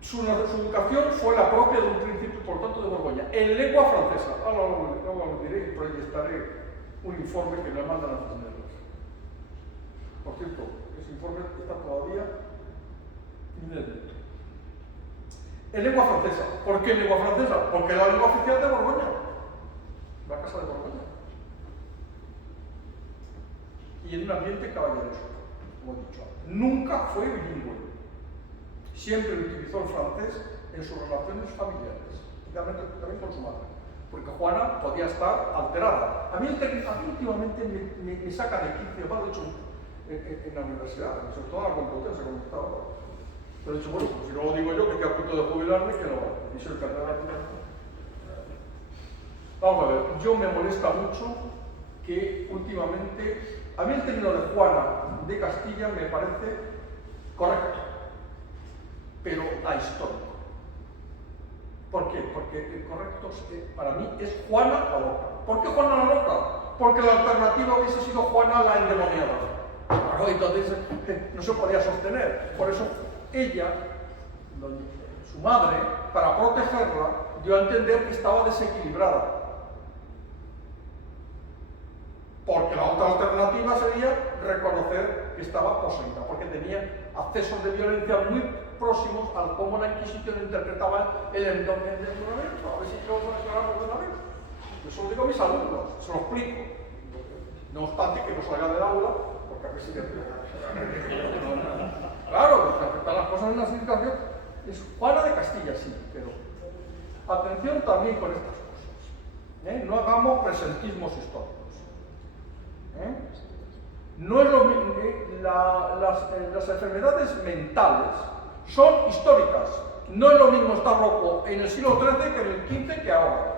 Su educación fue la propia de un príncipe importante de Borgoña, en lengua francesa. Ahora lo diré y proyectaré un informe que me mandan a Cisneros. Por cierto, ese informe está todavía inédito. En lengua francesa. ¿Por qué en lengua francesa? Porque es la lengua oficial de Borgoña, la Casa de Borgoña. Y en un ambiente caballeresco, como he dicho antes. Nunca fue bilingüe. Siempre utilizó el francés en sus relaciones familiares, especialmente también con su madre, porque Juana podía estar alterada. A mí últimamente me saca de quicio, lo he hecho en la universidad, sobre todo en la Complutense, como estaba ahora. Pero he dicho, bueno, pues si no lo digo yo, que estoy a punto de jubilarme, que no, y soy catedrático. Vamos a ver, yo me molesta mucho que últimamente, a mí el término de Juana de Castilla me parece correcto, pero ahistórico. ¿Por qué? Porque el correcto para mí es Juana la Loca. ¿Por qué Juana la Loca? Porque la alternativa hubiese sido Juana la Endemoniada. Claro, entonces no se podía sostener. Por eso ella, su madre, para protegerla, dio a entender que estaba desequilibrada. Porque la otra alternativa sería reconocer que estaba poseída, porque tenía accesos de violencia muy próximos a cómo la Inquisición interpretaba el endogénese, a ver si yo lo aclaramos de una vez. Yo se lo digo a mis alumnos, se lo explico. No obstante que no salga del aula, porque a ver si me... Claro, interpretar las cosas en una situación es Juana de Castilla, sí, pero atención también con estas cosas. No hagamos presentismos históricos. No es lo mismo, las enfermedades mentales son históricas. No es lo mismo estar loco en el siglo XIII que en el XV que ahora.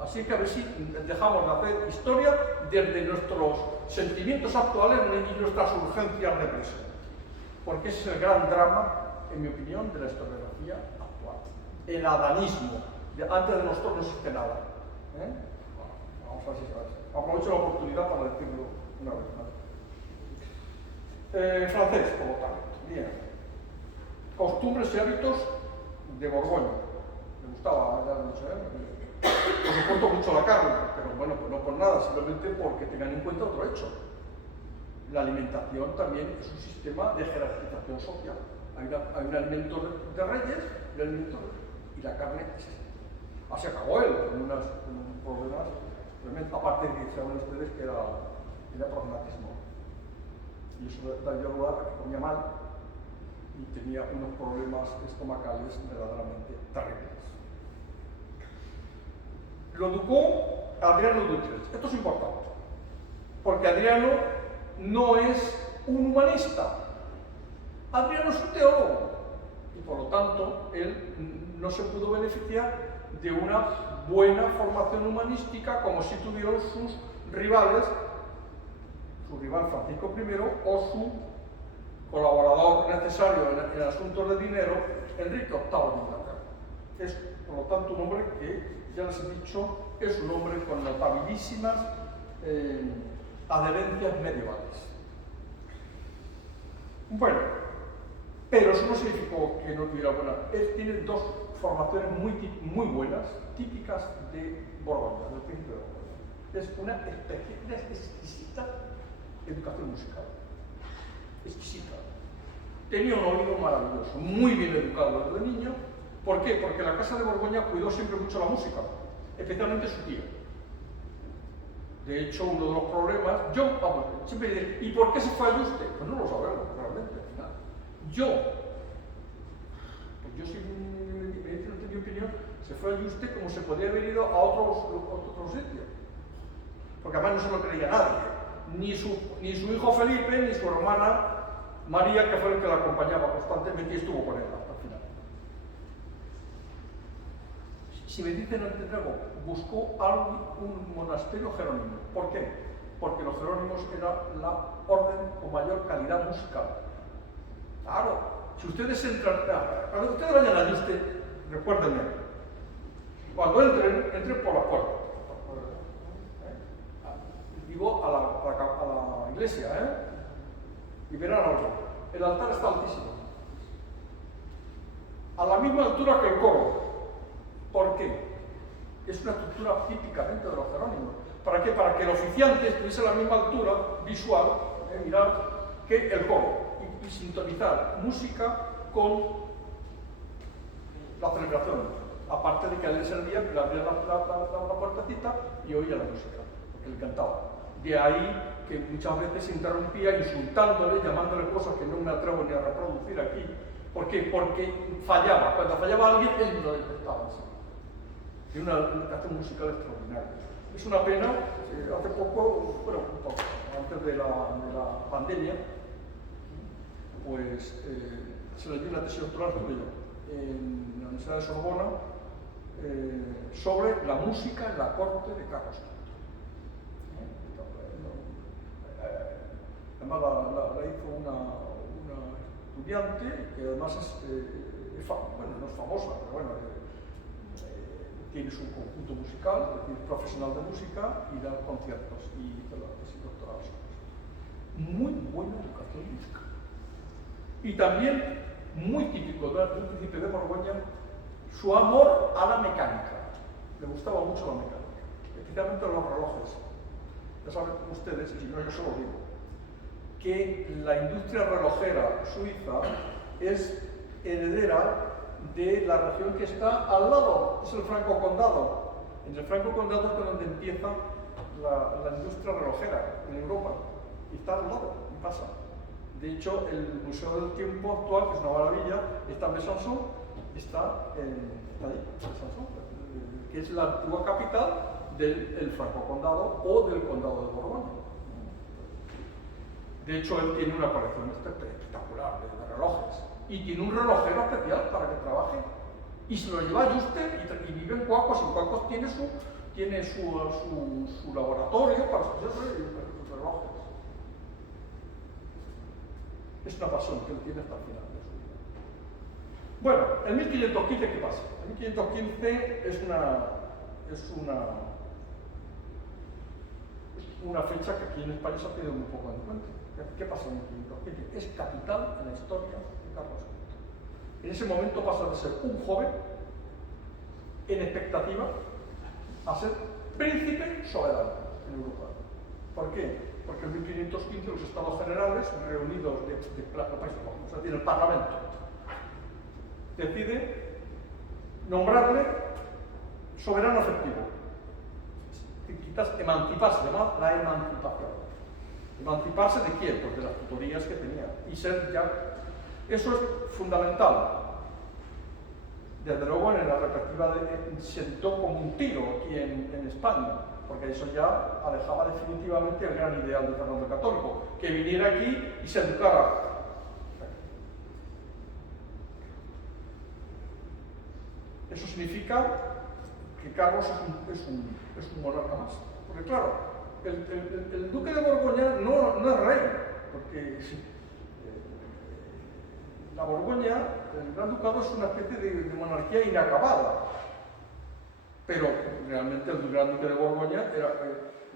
Así que a ver si dejamos de hacer historia desde nuestros sentimientos actuales y nuestras urgencias de presente. Porque ese es el gran drama, en mi opinión, de la historiografía actual. El adanismo. Antes de nosotros no existe nada. Vamos a ver si sabes. Aprovecho la oportunidad para decirlo una vez más. Francés, por lo tanto. Bien. Costumbres y hábitos de Borgoña. Me gustaba, ya no sé. Por supuesto mucho la carne, pero bueno, pues no por nada, simplemente porque tengan en cuenta otro hecho. La alimentación también es un sistema de jerarquización social. Hay un alimento de reyes y la carne es esta. Así acabó él, con unos problemas tremendos, aparte de que saben ustedes que era pragmatismo. Y eso da lugar a que comía mal y tenía unos problemas estomacales verdaderamente terribles. Lo educó Adriano de Utrecht. Esto es importante, porque Adriano no es un humanista. Adriano es un teólogo y por lo tanto él no se pudo beneficiar de una buena formación humanística como si tuvieron sus rivales, su rival Francisco I o su colaborador necesario en asuntos de dinero, Enrique VIII de Inglaterra. Es por lo tanto un hombre que, ya les he dicho, es un hombre con notabilísimas adherencias medievales. Bueno, pero eso no significó que no tuviera buena. Él tiene dos formaciones muy buenas, típicas de Borgoña, del príncipe de Borgoña. Es una exquisita educación musical. Exquisita. Tenía un oído maravilloso, muy bien educado desde niño. ¿Por qué? Porque la Casa de Borgoña cuidó siempre mucho la música, especialmente su tío. De hecho, uno de los problemas, siempre diré, ¿y por qué se fue a Yuste? Pues no lo sabemos realmente, al final. Pues si me dicen mi opinión, se fue a Yuste como se podría haber ido a otro sitio. Porque además no se lo creía nadie, ni su hijo Felipe, ni su hermana María, que fue el que la acompañaba constantemente y estuvo con él hasta el final. Si me dicen antes de algo, buscó un monasterio jerónimo. ¿Por qué? Porque los jerónimos eran la orden con mayor calidad musical. Claro, si ustedes entran, cuando ustedes vayan a Yuste, recuérdenme, cuando entren por la puerta. Digo a la iglesia, y verán algo. El altar está altísimo, a la misma altura que el coro. ¿Por qué? Es una estructura típicamente de los jerónimos. ¿Para qué? Para que el oficiante estuviese a la misma altura visual, mirar, que el coro y sintonizar música con la celebración. Aparte de que a él le servía, le abría la puertecita y oía la música, porque le cantaba. De ahí que muchas veces se interrumpía insultándole, llamándole cosas que no me atrevo ni a reproducir aquí. ¿Por qué? Porque fallaba. Cuando fallaba alguien, él lo detectaba. Tiene una educación musical extraordinaria. Es una pena, hace poco, bueno, antes de la pandemia, pues se le dio una tesis doctoral, estuve yo, en la Universidad de Sorbona, sobre la música en la corte de Carlos V. Además la hizo una estudiante que además no es famosa, pero bueno, tiene su conjunto musical, es decir, profesional de música y da conciertos y hizo la tesis doctoral sobre esto. Muy buena educación musical. Y también, muy típico del príncipe de Borgoña, su amor a la mecánica. Le gustaba mucho la mecánica, especialmente los relojes. Ya saben ustedes, y si no yo se lo digo, que la industria relojera suiza es heredera de la región que está al lado, es el Franco Condado. En el Franco Condado es donde empieza la industria relojera en Europa, y está al lado, y pasa. De hecho, el Museo del Tiempo actual, que es una maravilla, está en Besançon, está allí, en Besançon, que es la antigua capital del Franco Condado o del Condado de Borgoña. De hecho, él tiene una colección espectacular de relojes y tiene un relojero especial para que trabaje y se lo lleva a Juste y vive en Cuacos. En Cuacos tiene su laboratorio para hacer relojes. Es una pasión que él tiene hasta el final de su vida. Bueno, en 1515, ¿qué pasa? En 1515 es una fecha que aquí en España se ha tenido muy poco en cuenta. ¿Qué pasa en 1515? Es capital en la historia de Carlos V. En ese momento pasa de ser un joven en expectativa a ser príncipe soberano en Europa. ¿Por qué? Porque en 1515 los Estados Generales, reunidos de los Países Bajos, o sea, tiene el Parlamento, decide nombrarle soberano efectivo. Emanciparse, se llama la emancipación. ¿Emanciparse de quién? Pues de las tutorías que tenía. Y ser ya... Eso es fundamental. Desde luego, en la perspectiva se dictó como un tiro aquí en España, porque eso ya alejaba definitivamente el gran ideal de Fernando el Católico, que viniera aquí y se educara. Eso significa que Carlos es un monarca más. Porque claro, el duque de Borgoña no es rey, porque la Borgoña, el Gran Ducado, es una especie de monarquía inacabada. Pero realmente el Gran Duque de Borgoña era,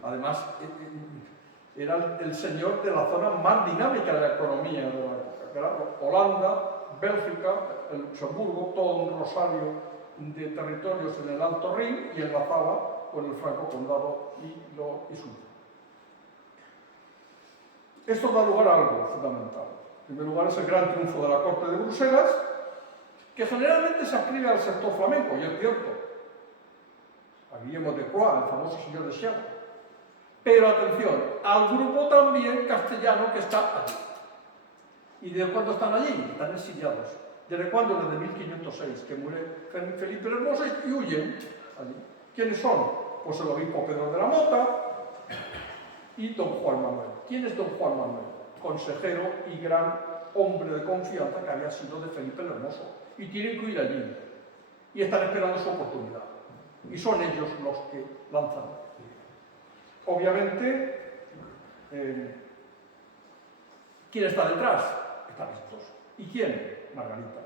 además, era el señor de la zona más dinámica de la economía de la época, que era Holanda, Bélgica, el Luxemburgo, todo un rosario de territorios en el Alto Rin, y enlazaba con el Franco Condado y Suiza. Esto da lugar a algo fundamental. En primer lugar, es el gran triunfo de la corte de Bruselas, que generalmente se ascribe al sector flamenco, y es cierto, a Guillermo de Croix, el famoso señor de Chiapas. Pero atención, al grupo también castellano que está allí. ¿Y desde cuándo están allí? Están exiliados. ¿Desde cuándo? Desde 1506, que muere Felipe el Hermoso y huyen allí. ¿Quiénes son? Pues el obispo Pedro de la Mota y don Juan Manuel. ¿Quién es don Juan Manuel? Consejero y gran hombre de confianza que había sido de Felipe el Hermoso. Y tienen que ir allí. Y están esperando su oportunidad. Y son ellos los que lanzan. Obviamente, ¿quién está detrás? Están estos. ¿Y quién? Margarita.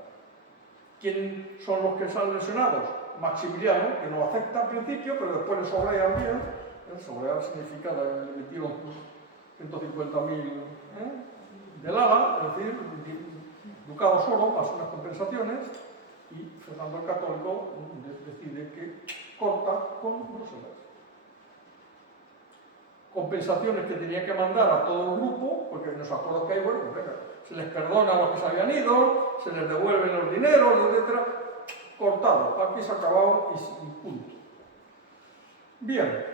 ¿Quién son los que salen lesionados? Maximiliano, que no acepta al principio, pero después le sobrean bien. El sobrear significa que le metieron 150.000 de lala, es decir, ducado solo, más unas compensaciones, y Fernando el Católico decide que corta con Bruselas. Compensaciones que tenía que mandar a todo el grupo, porque en los acuerdos que hay, bueno, pues venga, se les perdona a los que se habían ido, se les devuelven los dineros, etc. Cortado, aquí se ha acabado y punto. Bien.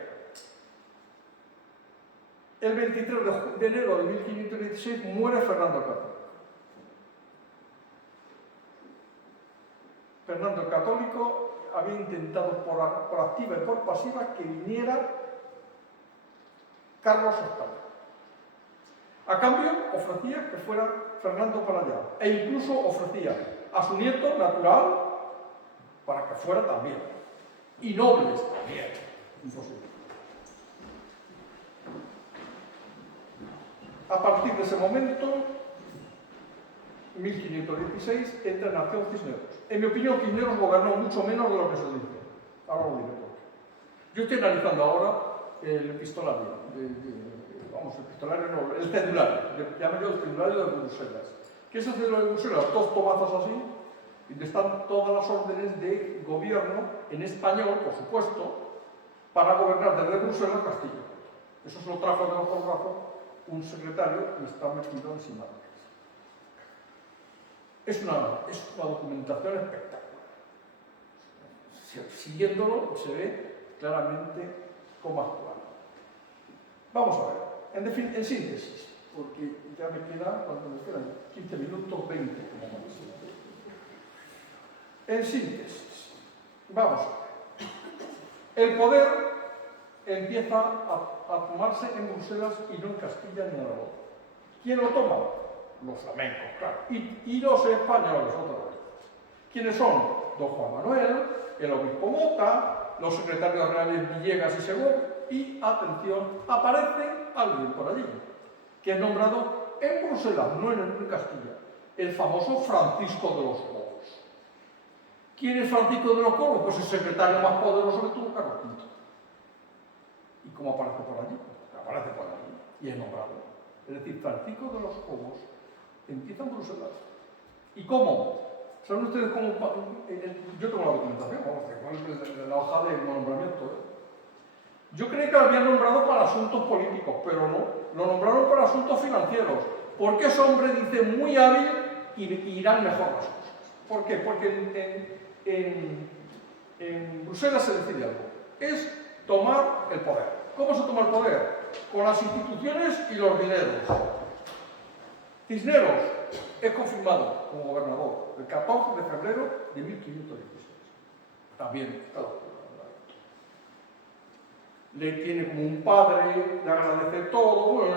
El 23 de enero de 1516 muere Fernando el Católico. Fernando el Católico había intentado por activa y por pasiva que viniera Carlos VIII. A cambio, ofrecía que fuera Fernando para allá, e incluso ofrecía a su nieto natural para que fuera también, y nobles también. Imposible. A partir de ese momento, 1516, entra en acción Cisneros. En mi opinión, Cisneros gobernó mucho menos de lo que se dice. Ahora lo diré por qué. Yo estoy analizando ahora el epistolario, el cedulario, llamo yo el cedulario de Bruselas. ¿Qué es el cedulario de Bruselas? Dos tomazos así, y donde están todas las órdenes de gobierno en español, por supuesto, para gobernar desde Bruselas a Castilla. Eso se lo trajo de otro brazo un secretario que está metido en Simancas. Es una documentación espectacular. Siguiéndolo se ve claramente cómo actuar. Vamos a ver, en síntesis, porque ya me queda, cuando me quedan 15 minutos, 20 como máximo. En síntesis, vamos a ver. El poder empieza a tomarse en Bruselas y no en Castilla ni en Aragón. ¿Quién lo toma? Los flamencos, claro. Y los españoles, otra vez. ¿Quiénes son? Don Juan Manuel, el obispo Mota, los secretarios reales Villegas y Según, y, atención, aparece alguien por allí, que es nombrado en Bruselas, no en Castilla, el famoso Francisco de los Cobos. ¿Quién es Francisco de los Cobos? Pues el secretario más poderoso que tuvo Carlos V. ¿Y cómo aparece por allí? Aparece por allí y es nombrado. Es decir, Francisco de los Cobos empieza en Bruselas. ¿Y cómo? ¿Saben ustedes cómo? Yo tengo la documentación, vamos, la hoja de nombramiento. Yo creí que lo habían nombrado para asuntos políticos, pero no. Lo nombraron para asuntos financieros. Porque ese hombre dice muy hábil y irán mejor las cosas. ¿Por qué? Porque en Bruselas se decide algo. Es tomar el poder. ¿Cómo se toma el poder? Con las instituciones y los dineros. Cisneros es confirmado como gobernador el 14 de febrero de 1516. También está le tiene como un padre, le agradece todo, bueno,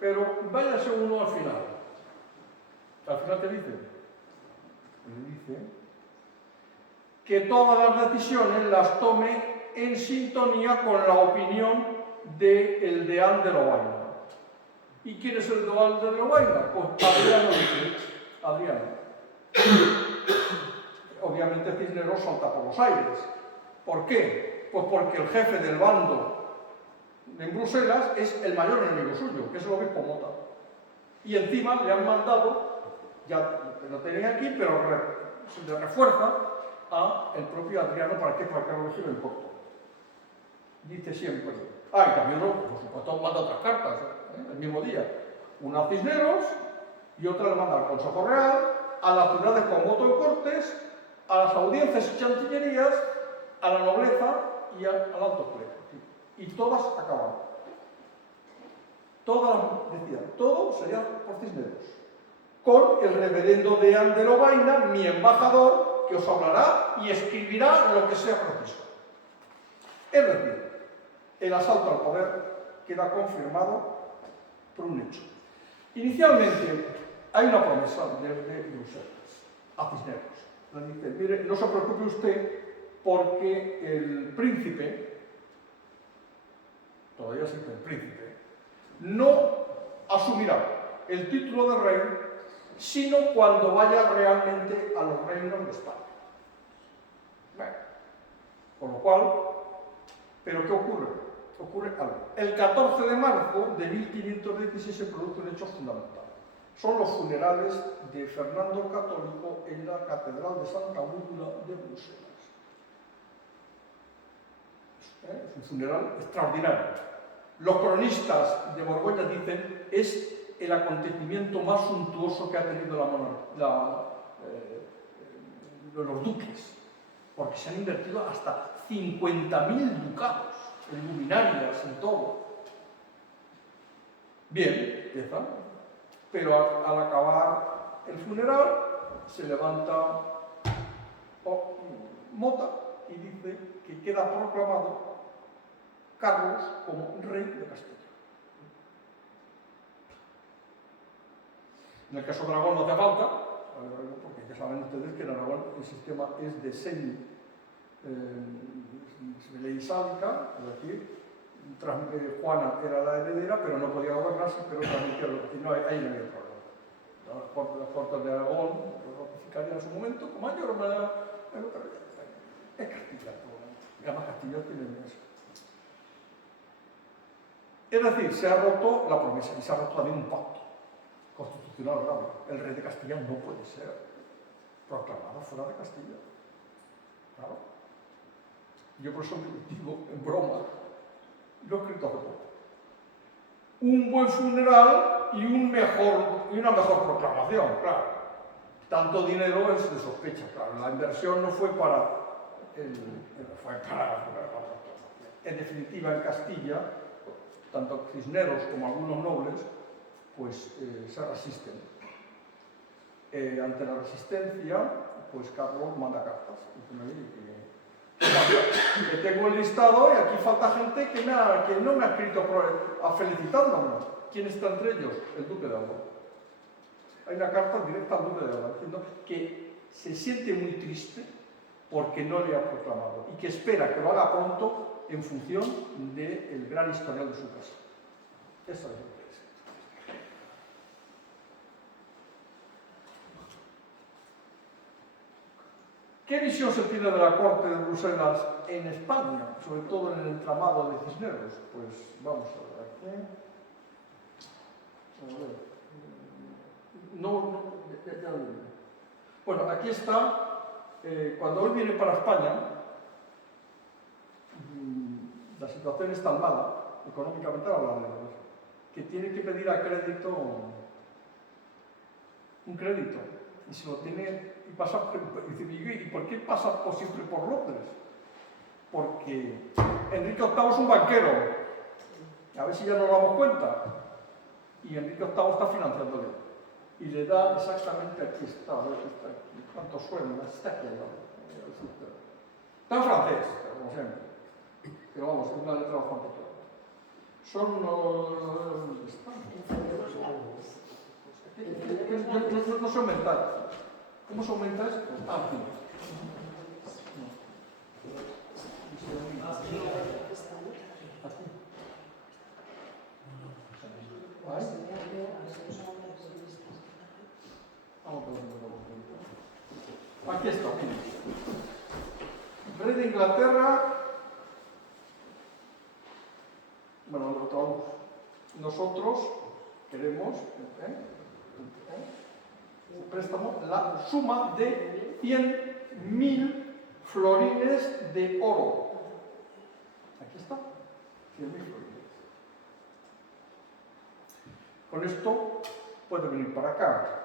pero váyase uno al final. Al final te dice que todas las decisiones las tome en sintonía con la opinión del deán de Lovaina. ¿Y quién es el deán de Lovaina? Pues Adriano dice, Adriano. Obviamente Cisneros salta por los aires. ¿Por qué? Pues porque el jefe del bando en Bruselas es el mayor enemigo suyo, que es el obispo Mota. Y encima le han mandado, ya lo tenía aquí, pero se le refuerza a el propio Adriano para que lo reciba en corto. Dice siempre. Y también, por supuesto, manda otras cartas, el mismo día. Una a Cisneros y otra le manda al Consejo Real, a las ciudades con voto de Cortes, a las audiencias y chancillerías, a la nobleza y al alto clero. Y todas acabaron. Todas decían, todo sería por Cisneros. Con el reverendo deán de Lovaina, mi embajador, que os hablará y escribirá lo que sea preciso. Es decir, el asalto al poder queda confirmado por un hecho. Inicialmente hay una promesa de Bruselas a Cisneros. Le dice, mire, no se preocupe usted porque el príncipe, todavía se dice el príncipe, no asumirá el título de rey sino cuando vaya realmente a los reinos de España. Bueno, con lo cual, ¿pero qué ocurre? Ocurre algo. El 14 de marzo de 1516 se produce un hecho fundamental. Son los funerales de Fernando el Católico en la Catedral de Santa Úrsula de Bruselas. Es un funeral extraordinario. Los cronistas de Borgoña dicen es el acontecimiento más suntuoso que ha tenido los duques, porque se han invertido hasta 50.000 ducados en luminarias, en todo. Bien, empieza, pero al acabar el funeral se levanta Mota y dice que queda proclamado Carlos como rey de Castilla. En el caso de Aragón no hace falta, porque ya saben ustedes que en Aragón el sistema es de ley sálica, es decir, Juana era la heredera, pero no podía gobernarse, pero también no, ahí no había problema. Las cortes de Aragón lo ratificarían en su momento, como mayor hermana, pero es Castilla, y además Castilla tiene eso. Es decir, se ha roto la promesa y se ha roto también un pacto constitucional grave. El rey de Castilla no puede ser proclamado fuera de Castilla. Claro. Yo por eso digo, en broma, lo he escrito hace poco. Un buen funeral y una mejor proclamación, claro. tanto dinero es de sospecha. Claro, la inversión no fue para, en definitiva, en Castilla, tanto Cisneros como algunos nobles, pues se resisten. Ante la resistencia, pues Carlos manda cartas. Que tengo el listado y aquí falta gente que no me ha escrito felicitándome. ¿Quién está entre ellos? El duque de Alba. Hay una carta directa al duque de Alba diciendo que se siente muy triste porque no le ha proclamado y que espera que lo haga pronto en función del gran historial de su casa. Eso es lo que es. ¿Qué visión se tiene de la corte de Bruselas en España, sobre todo en el entramado de Cisneros? Pues vamos a ver aquí. A ver. Bueno, aquí está. Cuando él viene para España, la situación es tan mala, económicamente hablando, que tiene que pedir a crédito un crédito. Y se lo tiene. Y pasa ¿y por qué pasa siempre por Londres? Porque Enrique VIII es un banquero. A ver si ya nos damos cuenta. Y Enrique VIII está financiándole. Y le da exactamente aquí está, a ver, está aquí. ¿Cuánto suena? Está aquí. Está en francés, como siempre. Pero vamos, es una letra bastante clara. Son ¿dónde están? No se aumenta. ¿Cómo se aumenta esto? Ah, aquí. Aquí está. Rey de Inglaterra. Bueno, lo tomamos. Nosotros queremos un préstamo, la suma de 100.000 florines de oro. Aquí está. 100.000 florines. Con esto puede venir para acá.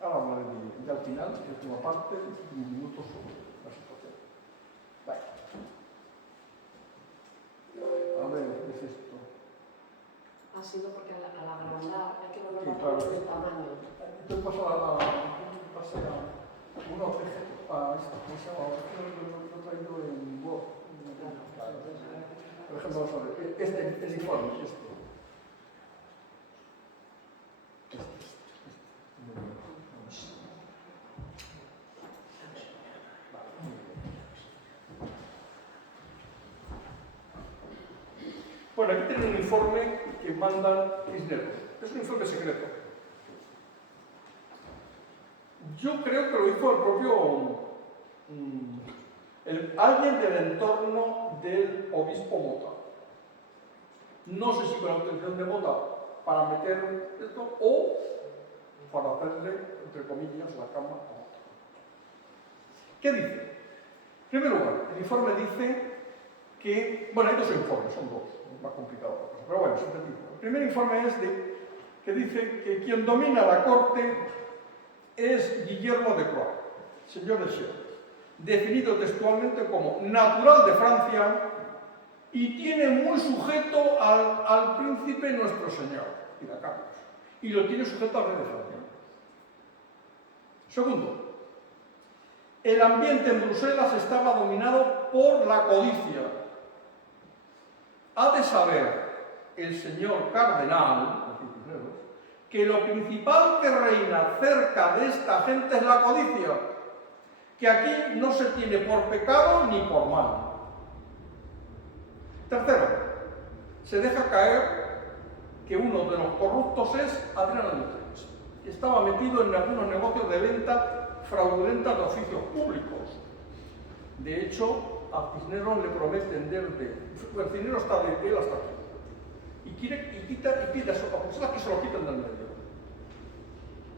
Ahora hablaré de al final, en la última parte, unos minutos sobre la situación. Vale. A ver, ¿qué es esto? Ha sido porque al agrandar hay que volver Sí, a claro. poner el tamaño. Entonces paso a uno, a esta cosa, lo he traído en Word. Por ejemplo, vamos a ver, el informe, Bueno, aquí tienen un informe que mandan Cisneros. Es un informe secreto. Yo creo que lo hizo el propio alguien del entorno del obispo Mota. No sé si con la autorización de Mota para meter esto o para hacerle, entre comillas, la cama a Mota. ¿Qué dice? En primer lugar, el informe dice que, bueno, hay dos informes, son dos, es más complicado la cosa, pero bueno, sintético. El primer informe es que dice que quien domina la corte es Guillermo de Croix, señor de Seo, definido textualmente como natural de Francia y tiene muy sujeto al príncipe nuestro señor, y a Carlos, y lo tiene sujeto al rey de Francia. Segundo, el ambiente en Bruselas estaba dominado por la codicia. Ha de saber el señor cardenal que lo principal que reina cerca de esta gente es la codicia, que aquí no se tiene por pecado ni por mal. Tercero, se deja caer que uno de los corruptos es Adriano de Utrecht, que estaba metido en algunos negocios de venta fraudulenta de oficios públicos. De hecho, a Cisneros le prometen el Cisneros está de él hasta aquí. Y pide a Bruselas que se lo quiten del medio.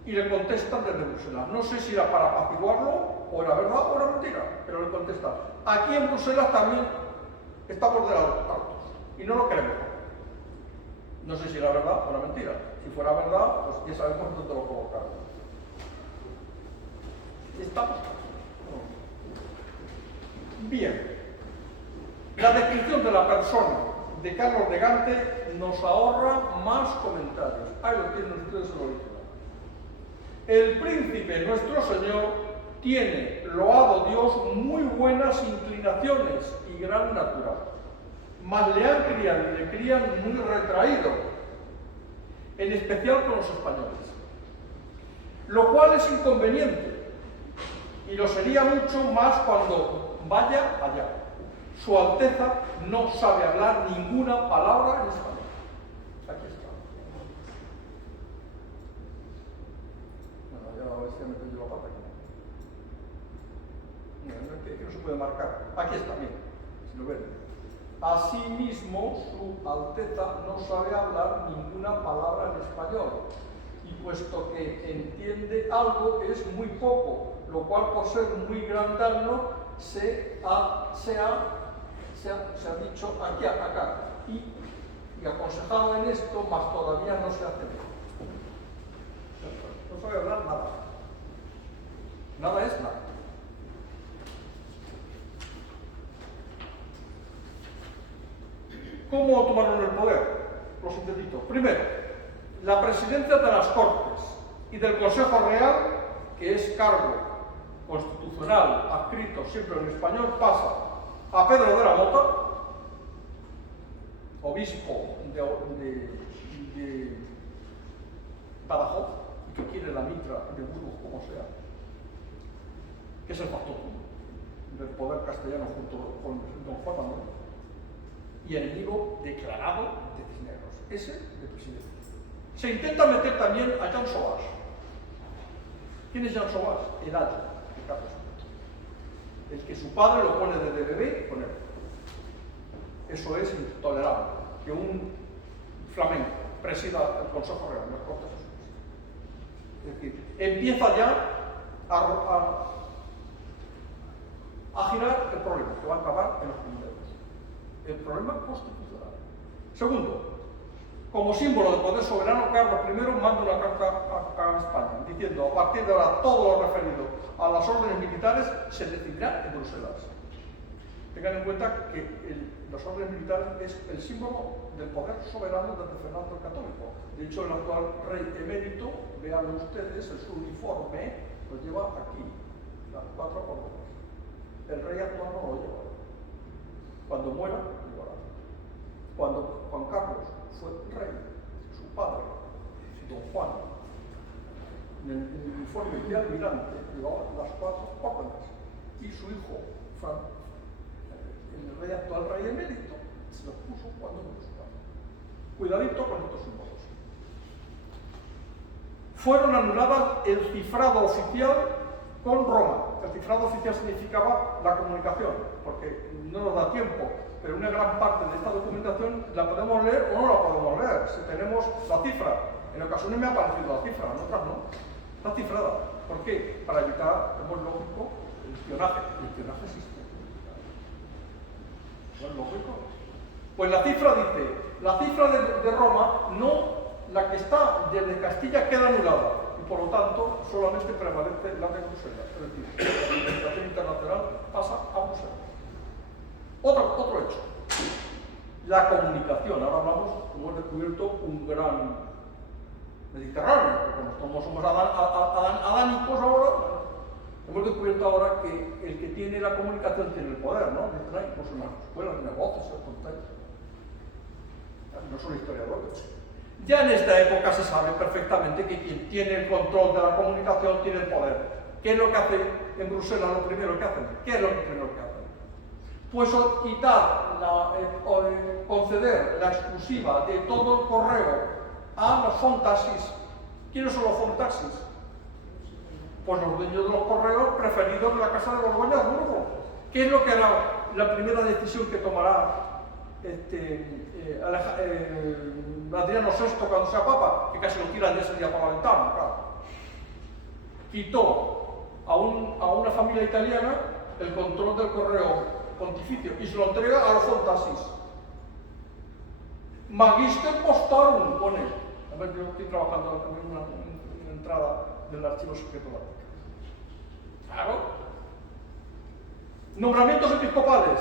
Y le contestan desde Bruselas. No sé si era para apaciguarlo, o era verdad o era mentira, pero le contestan. Aquí en Bruselas también estamos de los hartos y no lo queremos. No sé si era verdad o era mentira. Si fuera verdad, pues ya sabemos dónde lo colocaron. ¿Estamos? Bien. La descripción de la persona de Carlos de Gante nos ahorra más comentarios. Ahí lo tienen ustedes el original. El príncipe nuestro Señor tiene, loado Dios, muy buenas inclinaciones y gran natural, mas le han criado y le crían muy retraído, en especial con los españoles, lo cual es inconveniente, y lo sería mucho más cuando vaya allá. Su Alteza no sabe hablar ninguna palabra en español. Aquí está. Bueno, ya a ver si me tengo la pata aquí. Mira, que no se puede marcar. Aquí está, bien, si lo ven. Asimismo, su Alteza no sabe hablar ninguna palabra en español, y puesto que entiende algo es muy poco, lo cual por ser muy grandano se ha dicho aquí, acá, y aconsejado en esto, mas todavía no se hace bien. No sabe hablar nada. Nada es nada. ¿Cómo tomaron el poder? Lo sintetizo. Primero, la presidencia de las Cortes y del Consejo Real, que es cargo constitucional adscrito siempre en español, pasa a Pedro de la Mota, obispo de Badajoz, y que quiere la mitra de Burgos como sea, que es el factotum del poder castellano junto con don Juan Manuel, y enemigo declarado de Cisneros, ese de presidente. Se intenta meter también a Jan Soás. ¿Quién es Jan Soás? El ayo de Carlos. El que su padre lo pone de bebé con él. Eso es intolerable, que un flamenco presida el Consejo Real en las Cortes. Es decir, empieza ya a girar el problema, que va a acabar en los primeros. El problema constitucional. Segundo, como símbolo de poder soberano, Carlos I manda una carta a España, diciendo: a partir de ahora todo lo referido a las órdenes militares se decidirá en Bruselas. Tengan en cuenta que las órdenes militares es el símbolo del poder soberano desde Fernando el Católico. De hecho, el actual rey emérito, vean ustedes, su uniforme lo lleva aquí, las 4 órdenes. El rey actual no lo lleva. Cuando muera, lo llevará. Cuando Juan Carlos fue rey, su padre, don Juan, en el uniforme de almirante, llevaba las 4 órdenes, y su hijo, el rey actual, rey emérito, se los puso cuando murió su padre. Cuidadito con estos símbolos. Fueron anuladas el cifrado oficial con Roma. El cifrado oficial significaba la comunicación, porque no nos da tiempo, pero una gran parte de esta documentación la podemos leer o no la podemos leer. Si tenemos la cifra, en ocasiones me ha aparecido la cifra, en otras no. Está cifrada. ¿Por qué? Para evitar, como es lógico, el espionaje. El espionaje existe. ¿No es lógico? Pues la cifra dice, la cifra de Roma, no, la que está desde Castilla queda anulada, y por lo tanto solamente prevalece la de Bruselas. Es decir, la administración internacional pasa a Bruselas. Otro hecho, la comunicación. Ahora hablamos, hemos descubierto un gran Mediterráneo, porque como somos adánicos ahora, hemos descubierto ahora que el que tiene la comunicación tiene el poder, ¿no? Dicen ahí, incluso en las escuelas de negocios, no son historiadores. Ya en esta época se sabe perfectamente que quien tiene el control de la comunicación tiene el poder. ¿Qué es lo que hacen en Bruselas? Lo primero que hacen. ¿Qué es lo primero que hacen? Pues conceder la exclusiva de todo el correo a los fontaxis. ¿Quiénes son los fontaxis? Pues los dueños de los correos preferidos de la Casa de Borgoña de Burgos. ¿Qué es lo que era la primera decisión que tomará Adriano VI cuando sea papa? Que casi lo tiran de ese día por la ventana, claro. Quitó a una familia italiana el control del correo pontificio y se lo entrega a los fontaxis. Magister Postarum, pone. A ver, yo estoy trabajando en una entrada del archivo secreto. Nombramientos episcopales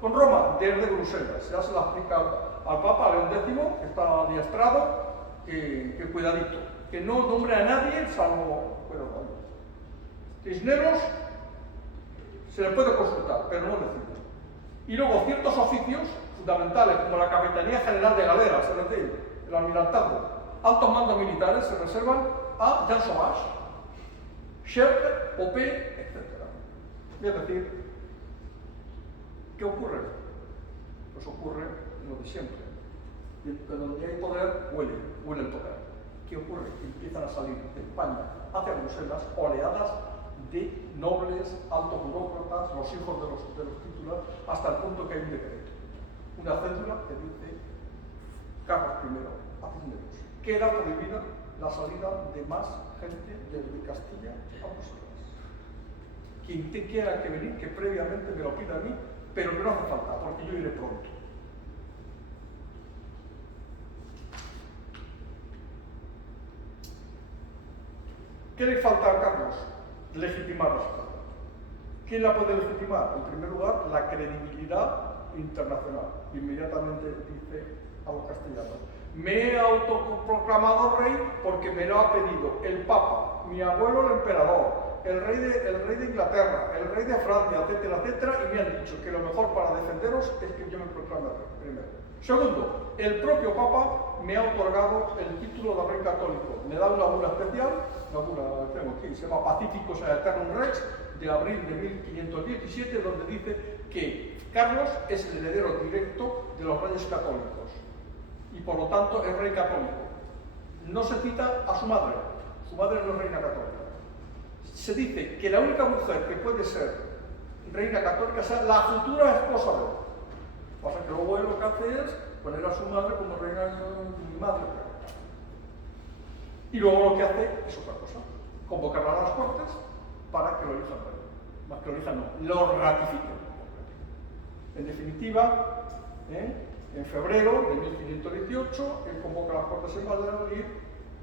con Roma, desde Bruselas. Ya se la explica al Papa León X, que está adiestrado, que cuidadito, que no nombre a nadie salvo Cisneros. Se le puede consultar, pero no decide. Y luego ciertos oficios fundamentales, como la Capitanía General de Galeras, es decir, el almirantazgo, altos mandos militares, se reservan a Jean Sauvage, Scherpe, Popé, etc. Es decir, ¿qué ocurre? Pues ocurre lo de siempre. Que donde hay poder, huele el poder. ¿Qué ocurre? Que empiezan a salir de España hacia Bruselas oleadas de nobles, altos burócratas, los hijos de los titulares, hasta el punto que hay un decreto, una cédula que dice Carlos I a Cisneros, queda prohibida la salida de más gente desde Castilla a Bruselas. Quien quiera que venir, que previamente me lo pida a mí, pero que no hace falta, porque yo iré pronto. ¿Qué le falta a Carlos? Legitimar la espada. ¿Quién la puede legitimar? En primer lugar, la credibilidad internacional. Inmediatamente dice a los castellanos: me he autoproclamado rey porque me lo ha pedido el Papa, mi abuelo el emperador, el rey de Inglaterra, el rey de Francia, etcétera, etcétera, y me han dicho que lo mejor para defenderos es que yo me proclame rey, primero. Segundo, el propio Papa me ha otorgado el título de rey católico. Me da una bula especial, una bula que tengo aquí, se llama Pacificus Aeternum Rex, de abril de 1517, donde dice que Carlos es el heredero directo de los reyes católicos y por lo tanto es rey católico. No se cita a su madre no es reina católica. Se dice que la única mujer que puede ser reina católica sea la futura esposa de él. Pasa que luego él lo que hace es poner a su madre como reina de mi madre. Y luego lo que hace es otra cosa, convocar a las Cortes para que lo elijan rey. Más que lo elijan, no, lo ratifiquen. En definitiva, en febrero de 1518, él convoca a las Cortes en Valladolid,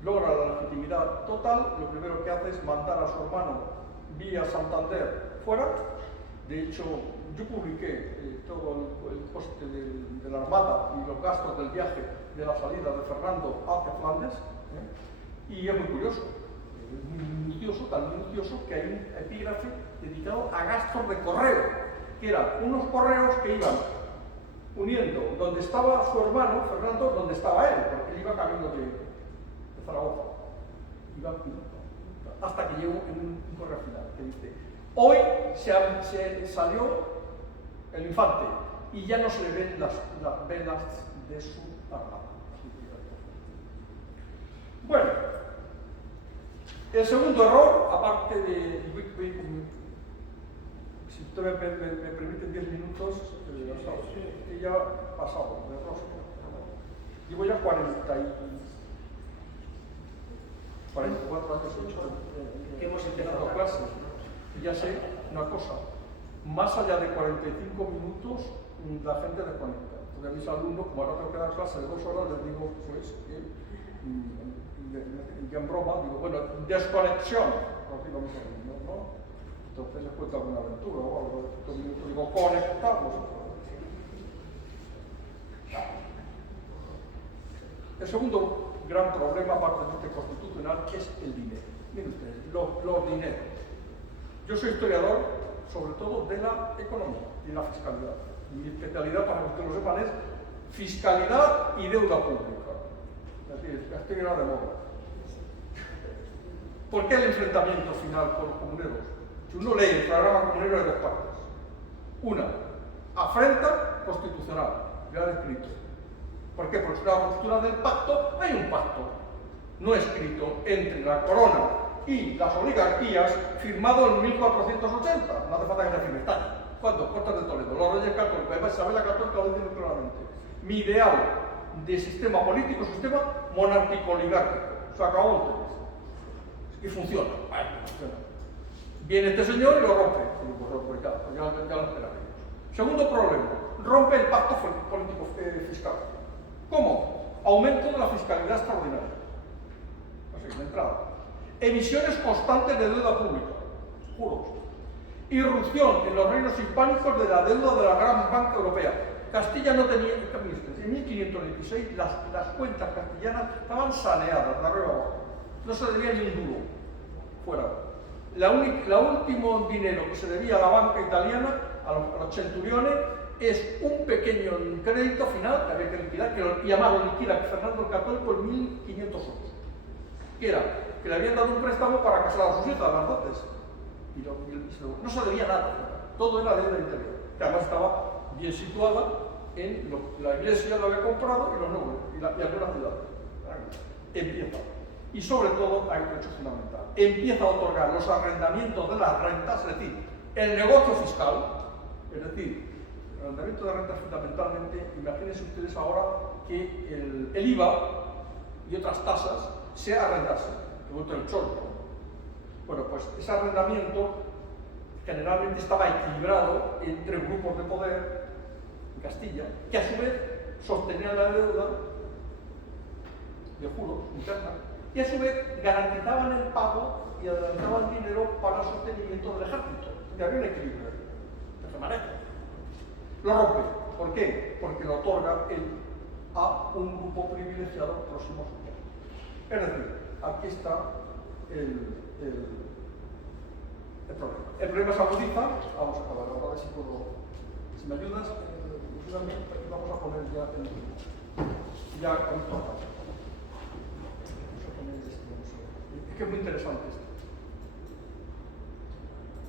logra la legitimidad total. Lo primero que hace es mandar a su hermano vía Santander fuera. De hecho, yo publiqué todo el coste de la armada y los gastos del viaje de la salida de Fernando hacia Flandes, y es muy curioso, muy minucioso, tan minucioso que hay un epígrafe dedicado a gastos de correo, que eran unos correos que iban uniendo donde estaba su hermano Fernando, donde estaba él, porque él iba camino de Zaragoza, hasta que llegó en un correo final que dice: hoy se salió el infante y ya no se le ven las velas de su armada. Bueno, el segundo error, aparte de... Si usted me permite 10 minutos, que ya ha pasado de rosca. Llevo ya 44 años Que hemos dando clases. Y ya sé una cosa, más allá de 45 minutos la gente desconecta. Porque a mis alumnos, como ahora tengo que dar clase de 2 horas, les digo pues que, y en broma, digo, bueno, desconexión, os digo a mis alumnos, ¿no? Entonces les cuento alguna aventura o algo, digo, conectamos. El segundo gran problema, aparte de este constitucional, es el dinero. Miren ustedes, los dineros. Yo soy historiador, sobre todo, de la economía y la fiscalidad. Mi especialidad, para que ustedes lo sepan, es fiscalidad y deuda pública. Es decir, estoy de moda. ¿Por qué el enfrentamiento final con los comuneros? Si uno lee el programa comunero de 2 partes. Una, afrenta constitucional, ya descrito. ¿Por qué? Porque en la ruptura del pacto hay un pacto no escrito entre la corona y las oligarquías, firmado en 1480. No hace falta que se firme. Está. ¿Cuándo? Cortes de Toledo. Los reyes católicos. Además, Isabel la Católica lo dice claramente. Mi ideal de sistema político, sistema monárquico-oligárquico. Se acabó el tema. Y funciona. Bueno, funciona. Viene este señor y lo rompe. Pues ya lo esperaremos. Segundo problema. Rompe el pacto político fiscal. ¿Cómo? Aumento de la fiscalidad extraordinaria. Así, de entrada. Emisiones constantes de deuda pública. Juros. Irrupción en los reinos hispánicos de la deuda de la Gran Banca Europea. Castilla no tenía, en 1516 las cuentas castellanas estaban saneadas de arriba abajo. No se debía ni un duro fuera. El último dinero que se debía a la banca italiana, a los centuriones, es un pequeño crédito final que había que liquidar, que lo llamaron liquida Fernando el Católico en 1508, que era que le habían dado un préstamo para casar a sus hijas, las dotes, y no se debía nada, todo era deuda interior, que además estaba bien situada en la iglesia, lo había comprado, y los nobles, y algunas ciudades. Empieza, y sobre todo hay un hecho fundamental, empieza a otorgar los arrendamientos de las rentas, es decir, el negocio fiscal, es decir, el arrendamiento de rentas fundamentalmente, imagínense ustedes ahora que el IVA y otras tasas se arrendasen, como el chorro. Bueno, pues ese arrendamiento generalmente estaba equilibrado entre grupos de poder en Castilla, que a su vez sostenían la deuda de juros interna y a su vez garantizaban el pago y adelantaban dinero para el sostenimiento del ejército. Y había un equilibrio de esa manera. Lo rompe. ¿Por qué? Porque lo otorga a un grupo privilegiado próximo a su poder. Es decir, aquí está el problema. El problema se agudiza. Vamos a acabar ahora, a ver si puedo. Si me ayudas, vamos a poner ya con esto acá. Vamos a poner esto. Es que es muy interesante esto.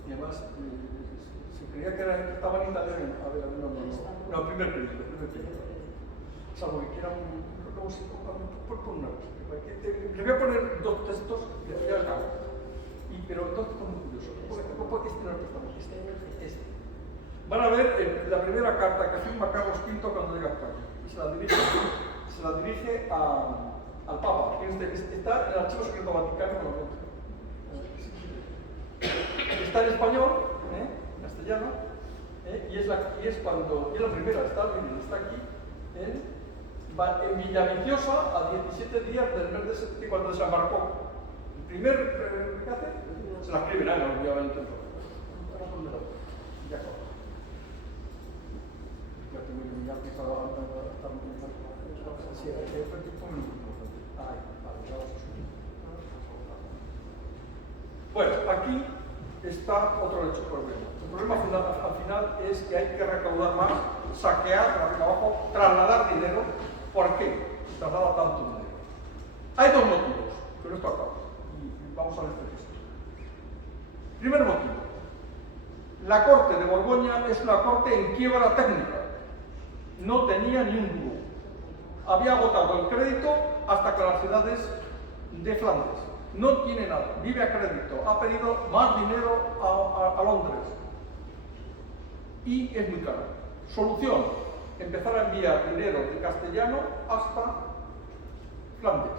Y además, se creía que estaba en italiano. A ver, no, primer crédito. Salvo que quiera luego sí, por una cosa. Le voy a poner dos textos que ya acabo. Pero dos textos muy curiosos. Este no es este. Van a ver la primera carta que firma Carlos V cuando llega a España. Y se la dirige al Papa. Está en el Archivo Secreto Vaticano. Está en español, en castellano, y es la primera, está aquí en Villaviciosa a 17 días del mes de septiembre cuando desembarcó. El primer que hace, se la escribe, obviamente. Ya está. Ya tengo que mirar que estaba bueno, aquí está otro hecho problema. El problema al final es que hay que recaudar más, saquear de arriba abajo, trasladar dinero. ¿Por qué se traslada tanto dinero? Hay dos motivos, pero esto acaba. Y vamos a ver este texto. Primer motivo. La corte de Borgoña es una corte en quiebra técnica. No tenía ni un duro. Había agotado el crédito hasta que las ciudades de Flandes. No tiene nada, vive a crédito, ha pedido más dinero a Londres y es muy caro. Solución, empezar a enviar dinero de castellano hasta Flandes.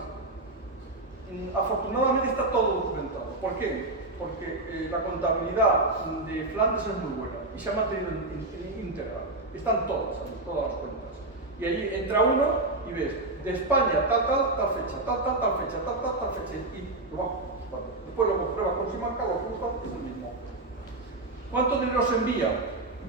Afortunadamente está todo documentado. ¿Por qué? Porque la contabilidad de Flandes es muy buena y se ha mantenido íntegra. Están todas las cuentas. Y ahí entra uno y ves de España tal fecha, tal fecha, y lo bajo. Después lo compruebas con Simancas, lo ajustas, es el mismo. ¿Cuánto dinero se envía?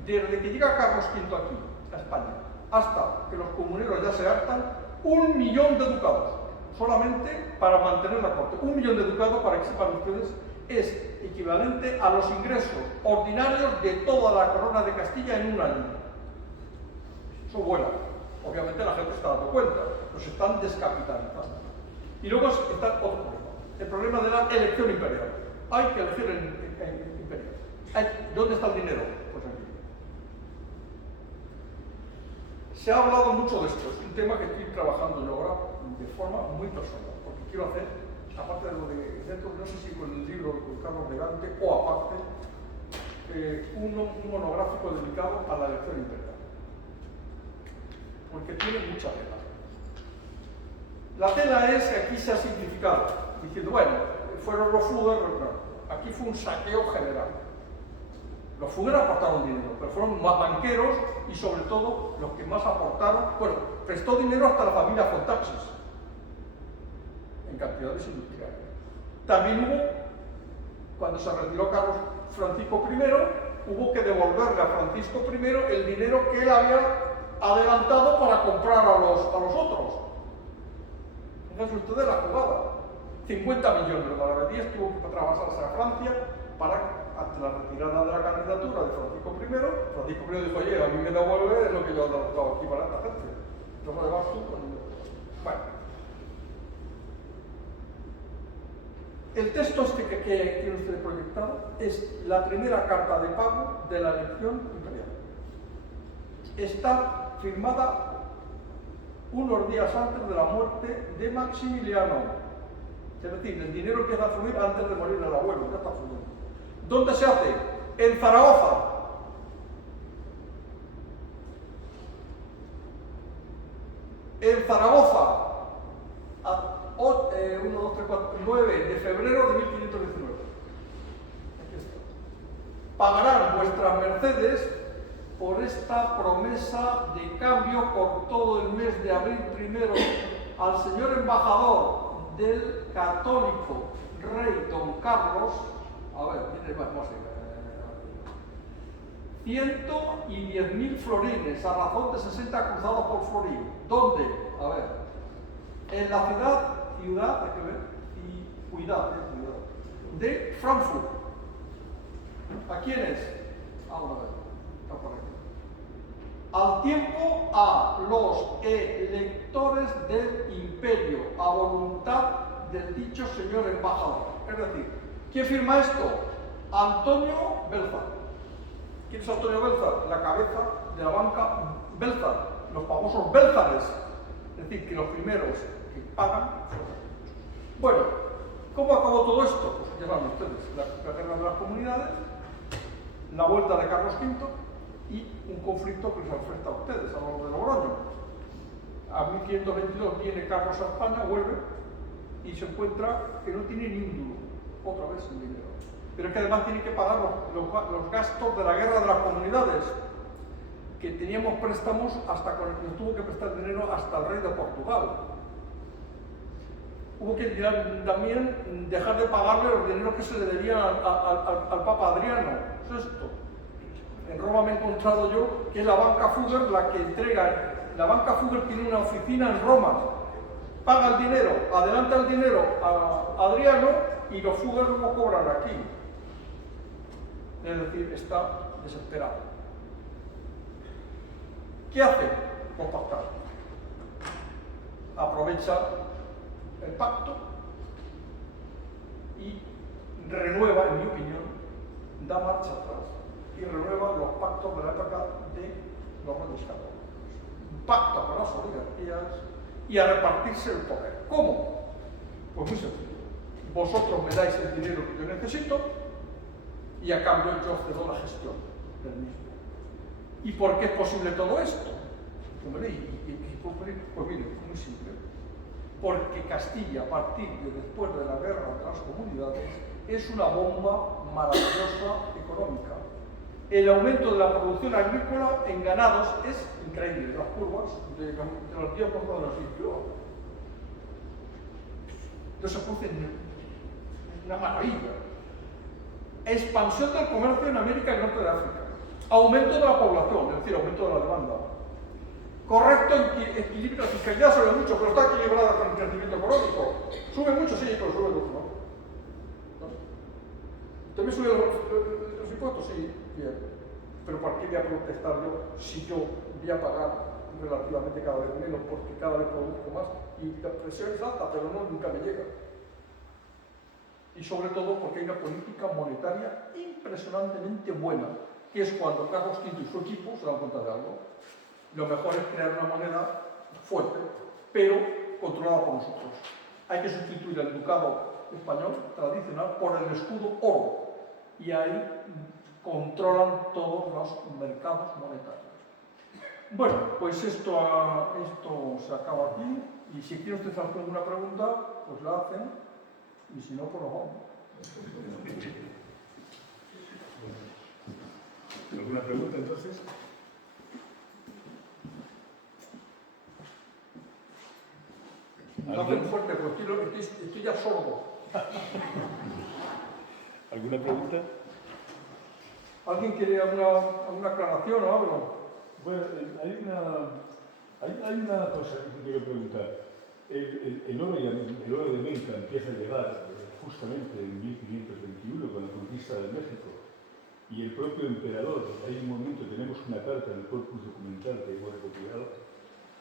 Desde que llega Carlos V aquí, a España, hasta que los comuneros ya se hartan, 1 millón de ducados, solamente para mantener la corte. 1 millón de ducados, para que sepan ustedes, es equivalente a los ingresos ordinarios de toda la corona de Castilla en un año. Eso vuela. Obviamente la gente está dando cuenta, los están descapitalizando. Y luego está otro problema, el problema de la elección imperial. Hay que elegir el imperial. ¿Dónde está el dinero? Pues aquí. Se ha hablado mucho de esto, es un tema que estoy trabajando yo ahora de forma muy personal, porque quiero hacer, aparte de lo de dentro, no sé si con el libro de Carlos de Gante o aparte, un monográfico dedicado a la elección imperial. Porque tiene mucha tela. La tela es que aquí se ha simplificado, diciendo, bueno, fueron los Fugger, no, aquí fue un saqueo general. Los Fugger aportaron dinero, pero fueron más banqueros y sobre todo los que más aportaron, bueno, prestó dinero hasta la familia Fontachis, en cantidades industriales. También hubo, cuando se retiró Carlos Francisco I, hubo que devolverle a Francisco I el dinero que él había adelantado para comprar a los otros. Fíjense ustedes la jugada. 50 millones de maravedíes tuvo que trasvasarse a Francia para, ante la retirada de la candidatura de Francisco I. Francisco I dijo, oye, a mí me devuelve lo que yo he adelantado aquí para esta gente. Entonces, además, tú, bueno. El texto este que tiene usted proyectado es la primera carta de pago de la elección imperial. Está firmada unos días antes de la muerte de Maximiliano. Es decir, el dinero empieza a fluir antes de morir el abuelo, ya está fluyendo. ¿Dónde se hace? En Zaragoza. En Zaragoza, 9 de febrero de 1519. Aquí está. Pagarán vuestras mercedes por esta promesa de cambio por todo el mes de abril primero al señor embajador del católico rey don Carlos, a ver, tiene más música, 110.000 florines a razón de 60 cruzados por florín. ¿Dónde? A ver, en la ciudad, hay que ver, de Frankfurt. ¿A quién es? Vamos a ver, está por aquí. Al tiempo a los electores del imperio, a voluntad del dicho señor embajador. Es decir, ¿quién firma esto? Antonio Belzar. ¿Quién es Antonio Belzar? La cabeza de la banca Belzar, los famosos Belzares. Es decir, que los primeros que pagan. Bueno, ¿cómo acabó todo esto? Pues ya saben ustedes, la guerra de las comunidades, la vuelta de Carlos V, y un conflicto que les afecta a ustedes, a los de Logroño. A 1522 viene Carlos a España, vuelve y se encuentra que no tiene ni un duro, otra vez sin dinero. Pero es que además tiene que pagar los gastos de la guerra de las comunidades, que teníamos préstamos hasta con el que nos tuvo que prestar dinero hasta el rey de Portugal. Hubo que también dejar de pagarle los dineros que se le debían al Papa Adriano VI. En Roma me he encontrado yo que es la banca Fugger la que entrega. La banca Fugger tiene una oficina en Roma, paga el dinero, adelanta el dinero a Adriano y los Fugger lo cobran aquí. Es decir, está desesperado. ¿Qué hace? Pues pactar. Aprovecha el pacto y renueva, en mi opinión, da marcha atrás y renueva los pactos de la época de los reyes católicos. Un pacto con las oligarquías y a repartirse el poder. ¿Cómo? Pues muy sencillo. Vosotros me dais el dinero que yo necesito y a cambio yo cedo la gestión del mismo. ¿Y por qué es posible todo esto? Pues mire, muy simple. Porque Castilla, a partir de después de la guerra de las comunidades, es una bomba maravillosa económica. El aumento de la producción agrícola en ganados es increíble. Las curvas de los días por los sitios. Entonces se produce una maravilla. Expansión del comercio en América y Norte de África. Aumento de la población, es decir, aumento de la demanda. Correcto equilibrio, la fiscalidad sube mucho, pero está equilibrada con el crecimiento económico. Sube mucho, sí, pero sube mucho, ¿no? ¿También sube los impuestos? Sí, bien. Pero ¿por qué voy a protestar yo si yo voy a pagar relativamente cada vez menos porque cada vez produzco más? Y la presión es alta, pero no, nunca me llega. Y sobre todo porque hay una política monetaria impresionantemente buena, que es cuando Carlos V y su equipo se dan cuenta de algo. Lo mejor es crear una moneda fuerte, pero controlada por nosotros. Hay que sustituir el ducado español tradicional por el escudo oro, y ahí controlan todos los mercados monetarios. Bueno, pues esto se acaba aquí, y si quiere usted hacer alguna pregunta, pues la hacen, y si no, pues nos vamos. ¿Alguna pregunta entonces? No muy fuerte, porque estoy ya sordo. ¿Alguna pregunta? ¿Alguien quiere alguna aclaración o algo? Bueno, hay una cosa que quiero preguntar. El oro de América empieza a llegar justamente en 1521 con la conquista de México. Y el propio emperador, hay un momento, tenemos una carta en el corpus documental que hemos recopilado,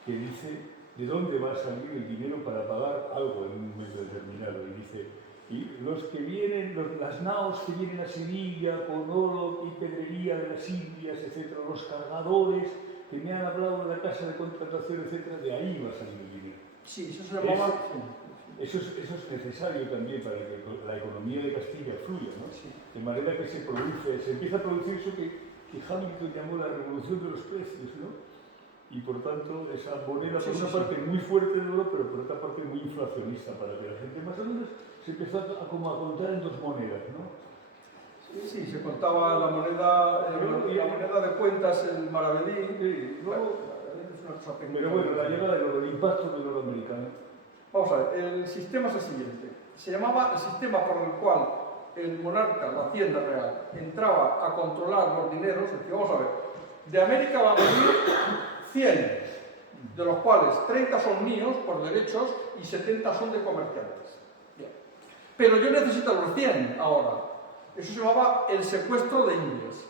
que dice de dónde va a salir el dinero para pagar algo en un momento determinado. Y dice, y los que vienen, las naos que vienen a Sevilla con oro y pedrería de las Indias, etc., los cargadores que me han hablado de la casa de contratación, etc., de ahí va a salir el dinero. Sí, eso se llamaba... Eso es necesario también para que la economía de Castilla fluya, ¿no? Sí. De manera que se empieza a producir eso que Hamilton llamó la revolución de los precios, ¿no? Y por tanto, esa moneda, por una parte muy fuerte de oro, pero por otra parte muy inflacionista, para que la gente más o menos se empezó a contar en dos monedas, ¿no? Sí, se contaba la moneda de cuentas, el maravedí. Sí, luego, es una cosa pequeña. pero bueno, la llegada del oro, el impacto del oro americano. Vamos a ver, el sistema es el siguiente. Se llamaba el sistema por el cual el monarca, la hacienda real, entraba a controlar los dineros. Es decir, vamos a ver, de América van a venir 100, de los cuales 30 son míos por derechos y 70 son de comerciantes. Bien. Pero yo necesito los 100 ahora. Eso se llamaba el secuestro de Indias.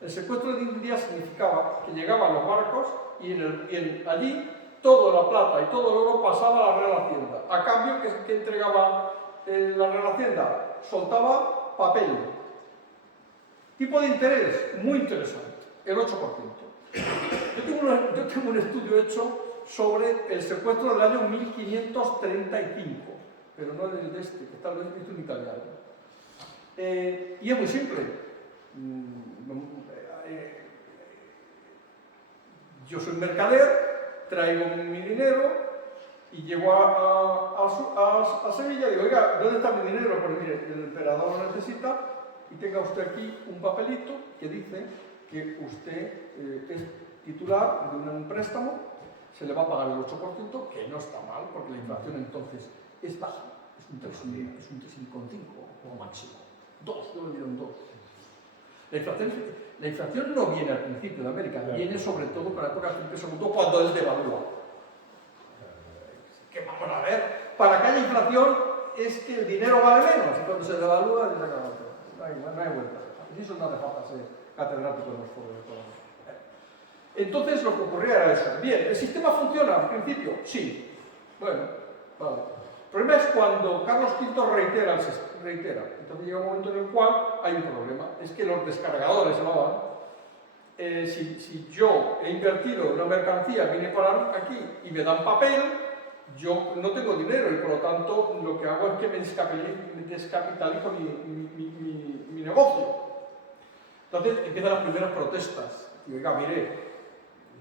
El secuestro de Indias significaba que llegaban los barcos y allí toda la plata y todo el oro pasaba a la Real Hacienda. A cambio, ¿qué entregaba la Real Hacienda? Soltaba papel. Tipo de interés muy interesante, el 8%. Yo tengo un estudio hecho sobre el secuestro del año 1535, pero no el de este, que tal vez visto en italiano. Y es muy simple. Yo soy mercader, traigo mi dinero y llego a Sevilla y digo, oiga, ¿dónde está mi dinero? Pues mire, el emperador lo necesita y tenga usted aquí un papelito que dice que usted es titular de un préstamo, se le va a pagar el 8%, que no está mal, porque la inflación entonces es baja, es un 3,5 como máximo. 2, yo lo dieron 2. La inflación no viene al principio de América, viene sobre todo con la época del Felipe II cuando él devalúa. Que vamos a ver, para que haya inflación es que el dinero vale menos, y cuando se devalúa, no hay vuelta. Y eso no hace falta ser catedrático en los foros económicos. Entonces lo que ocurría era eso. Bien, ¿el sistema funciona al principio? Sí. Bueno, vale. El problema es cuando Carlos V reitera. Entonces llega un momento en el cual hay un problema. Es que los descargadores se llamaban. Si yo he invertido en una mercancía, vine para aquí y me dan papel, yo no tengo dinero y por lo tanto lo que hago es que me descapitalizo mi negocio. Entonces empiezan las primeras protestas. Y oiga, mire,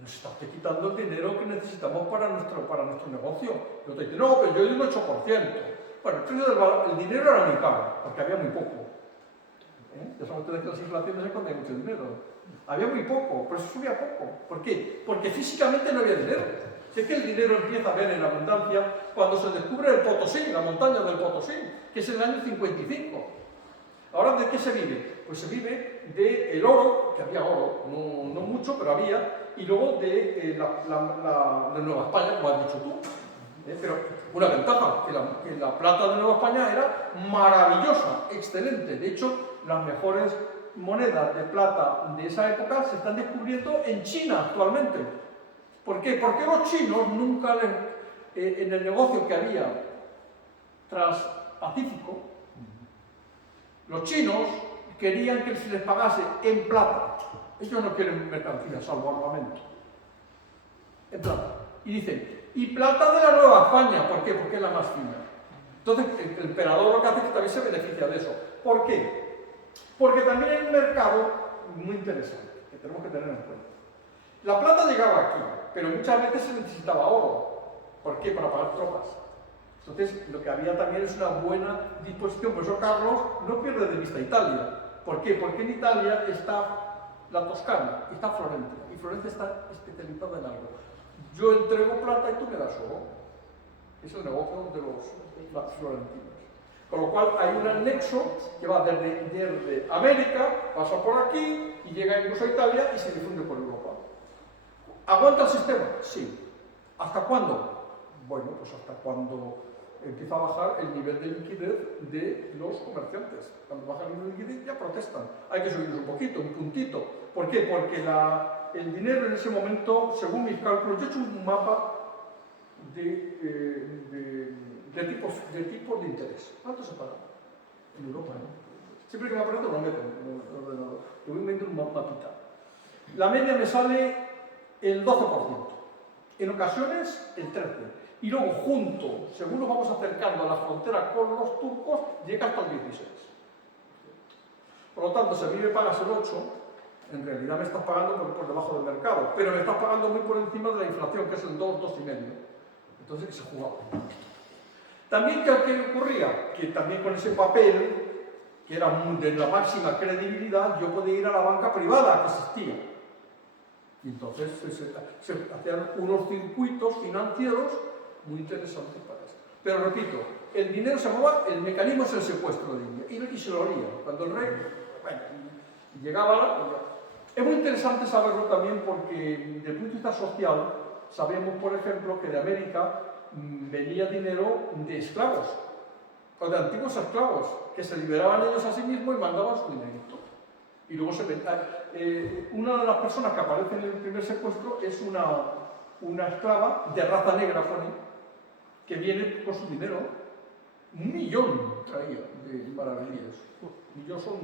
nos está usted quitando el dinero que necesitamos para nuestro negocio. Y otro dice, no, pero yo doy un 8%. Bueno, el dinero era muy caro, porque había muy poco. Ya saben ustedes que las inflaciones es cuando hay mucho dinero. Había muy poco, por eso subía poco. ¿Por qué? Porque físicamente no había dinero. Sé que el dinero empieza a haber en abundancia cuando se descubre el Potosí, la montaña del Potosí, que es en el año 55. Ahora, ¿de qué se vive? Pues se vive del oro, que había oro, no mucho, pero había, y luego de Nueva España, como has dicho tú. Pero una ventaja, que la plata de Nueva España era maravillosa, excelente. De hecho, las mejores monedas de plata de esa época se están descubriendo en China actualmente. ¿Por qué? Porque los chinos nunca, en el negocio que había transpacífico, los chinos querían que se les pagase en plata. Ellos no quieren mercancías, salvo armamento. En plata. Y dicen, y plata de la Nueva España. ¿Por qué? Porque es la más fina. Entonces, el emperador lo que hace es que también se beneficia de eso. ¿Por qué? Porque también hay un mercado muy interesante que tenemos que tener en cuenta. La plata llegaba aquí, pero muchas veces se necesitaba oro. ¿Por qué? Para pagar tropas. Entonces, lo que había también es una buena disposición. Por eso Carlos no pierde de vista Italia. ¿Por qué? Porque en Italia está la Toscana, está Florencia, y Florencia está especializada en algo. Yo entrego plata y tú me das oro. Es el negocio de los florentinos. Con lo cual hay un anexo que va desde América, pasa por aquí y llega incluso a Italia y se difunde por Europa. ¿Aguanta el sistema? Sí. ¿Hasta cuándo? Bueno, pues hasta cuando empieza a bajar el nivel de liquidez de los comerciantes. Cuando baja el nivel de liquidez ya protestan. Hay que subirlos un poquito, un puntito. ¿Por qué? Porque el dinero en ese momento, según mis cálculos, yo he hecho un mapa de tipos de interés. ¿Cuánto se paga? En Europa, ¿no? Siempre que me aprendo lo meto en el ordenador. Yo voy metiendo un mapita. La media me sale el 12%. En ocasiones el 13%. Y luego junto, según nos vamos acercando a la frontera con los turcos, llega hasta el 16%. Por lo tanto, si a mí me pagas el 8%, en realidad me estás pagando por debajo del mercado, pero me estás pagando muy por encima de la inflación, que es el 2, 2,5%. Entonces se jugaba. También, ¿qué ocurría? Que también con ese papel, que era de la máxima credibilidad, yo podía ir a la banca privada que existía. Y entonces se hacían unos circuitos financieros muy interesantes para eso. Pero repito, el dinero se mueva, el mecanismo es el secuestro de India. Y se lo haría. Cuando el rey, bueno, llegaba, es muy interesante saberlo también porque desde el punto de vista social, sabemos, por ejemplo, que de América venía dinero de esclavos, o de antiguos esclavos, que se liberaban ellos a sí mismos y mandaban su dinerito. Y luego una de las personas que aparece en el primer secuestro es una esclava de raza negra, que viene con su dinero. 1 millón traía de maravillas. 1 millón son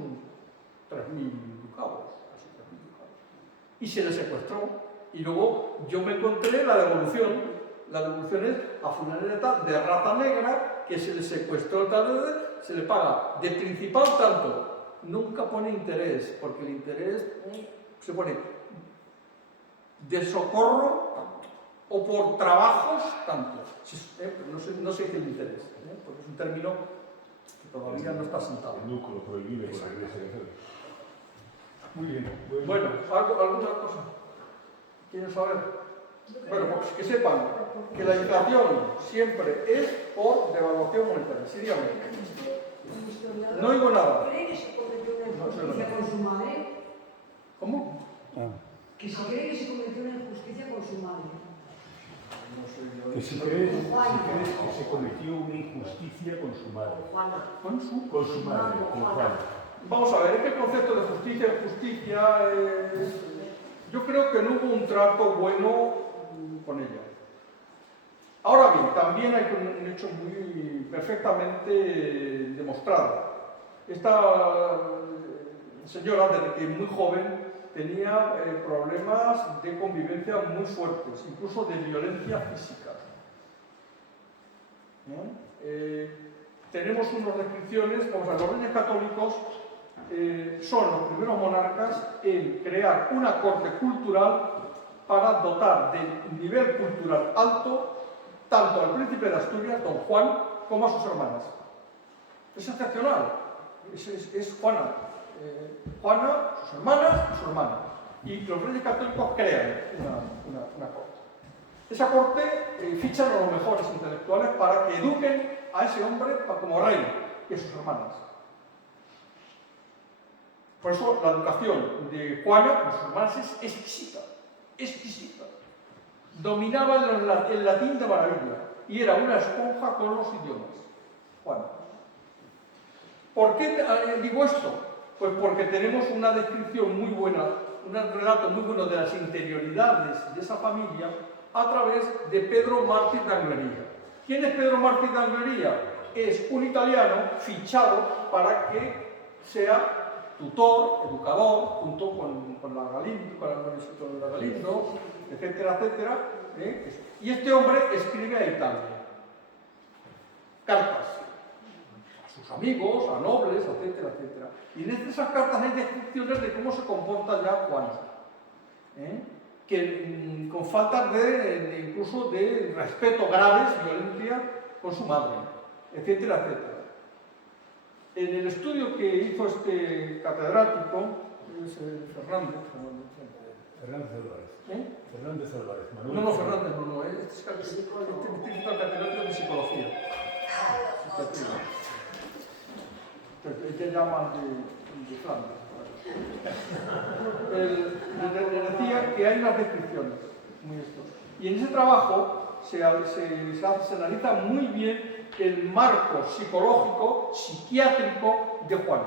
3.000 ducados, casi 3.000 ducados. Y se le secuestró. Y luego yo me encontré la devolución. La devolución es a fulano de tal, de raza negra, que se le secuestró tal, se le paga de principal tanto. Nunca pone interés, porque el interés se pone de socorro o por trabajos tanto. No sé qué es el interés, porque es un término que todavía no está sentado. El núcleo prohibido por la Iglesia. Muy bien. Bueno, ¿alguna cosa? ¿Quieren saber? Bueno, pues que sepan que la inflación siempre es por devaluación monetaria. Sí, dígame. No oigo nada. ¿Cree que se cometió una injusticia con su madre? ¿Cómo? Que se cree que se cometió una injusticia con su madre. No sé yo. Que si crees que se cometió una injusticia con su madre. ¿Con su? Con su madre, con Juana. Vamos a ver, es que el concepto de justicia es... Yo creo que no hubo un trato bueno con ella. Ahora bien, también hay un hecho muy perfectamente demostrado. Esta señora, desde que muy joven, tenía problemas de convivencia muy fuertes, incluso de violencia física. Tenemos unas descripciones, vamos a ver, los reyes católicos son los primeros monarcas en crear una corte cultural para dotar de nivel cultural alto tanto al príncipe de Asturias, don Juan, como a sus hermanas. Es excepcional. Es Juana. Juana, sus hermanas y su hermana. Y los reyes católicos crean una corte. Esa corte fichan a los mejores intelectuales para que eduquen a ese hombre como rey y a sus hermanas. Por eso la educación de Juana, con sus hermanas, es exquisita. Exquisita. Dominaba el latín de maravilla y era una esponja con los idiomas. Juana. ¿Por qué digo esto? Pues porque tenemos una descripción muy buena, un relato muy bueno de las interioridades de esa familia a través de Pedro Mártir de Anglería. ¿Quién es Pedro Mártir de Anglería? Es un italiano fichado para que sea tutor, educador, junto con la Galindo, etcétera, etcétera. Y este hombre escribe a Italia cartas a sus amigos, a nobles, etcétera, etcétera. Y en esas cartas hay descripciones de cómo se comporta ya Juan, que con faltas incluso de respeto graves, violencia con su madre, etcétera, etcétera. En el estudio que hizo este catedrático, Fernández Álvarez. Fernández Álvarez. No, Fernández, no. Este es el catedrático de psicología. Te llaman de Flandes. Le decía que hay unas descripciones muy estos. Y en ese trabajo se analiza muy bien el marco psicológico, psiquiátrico de Juan.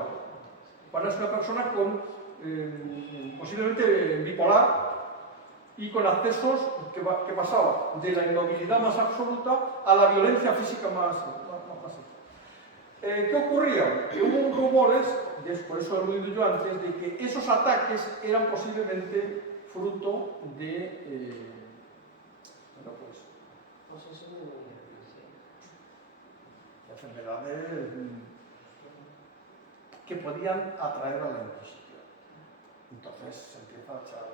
Juan es una persona con posiblemente bipolar y con accesos que pasaba de la inmovilidad más absoluta a la violencia física más. ¿Qué ocurría? Que hubo rumores, por eso he aludido yo antes, de que esos ataques eran posiblemente fruto de enfermedades que podían atraer a la Inquisición. Entonces se empieza a echar.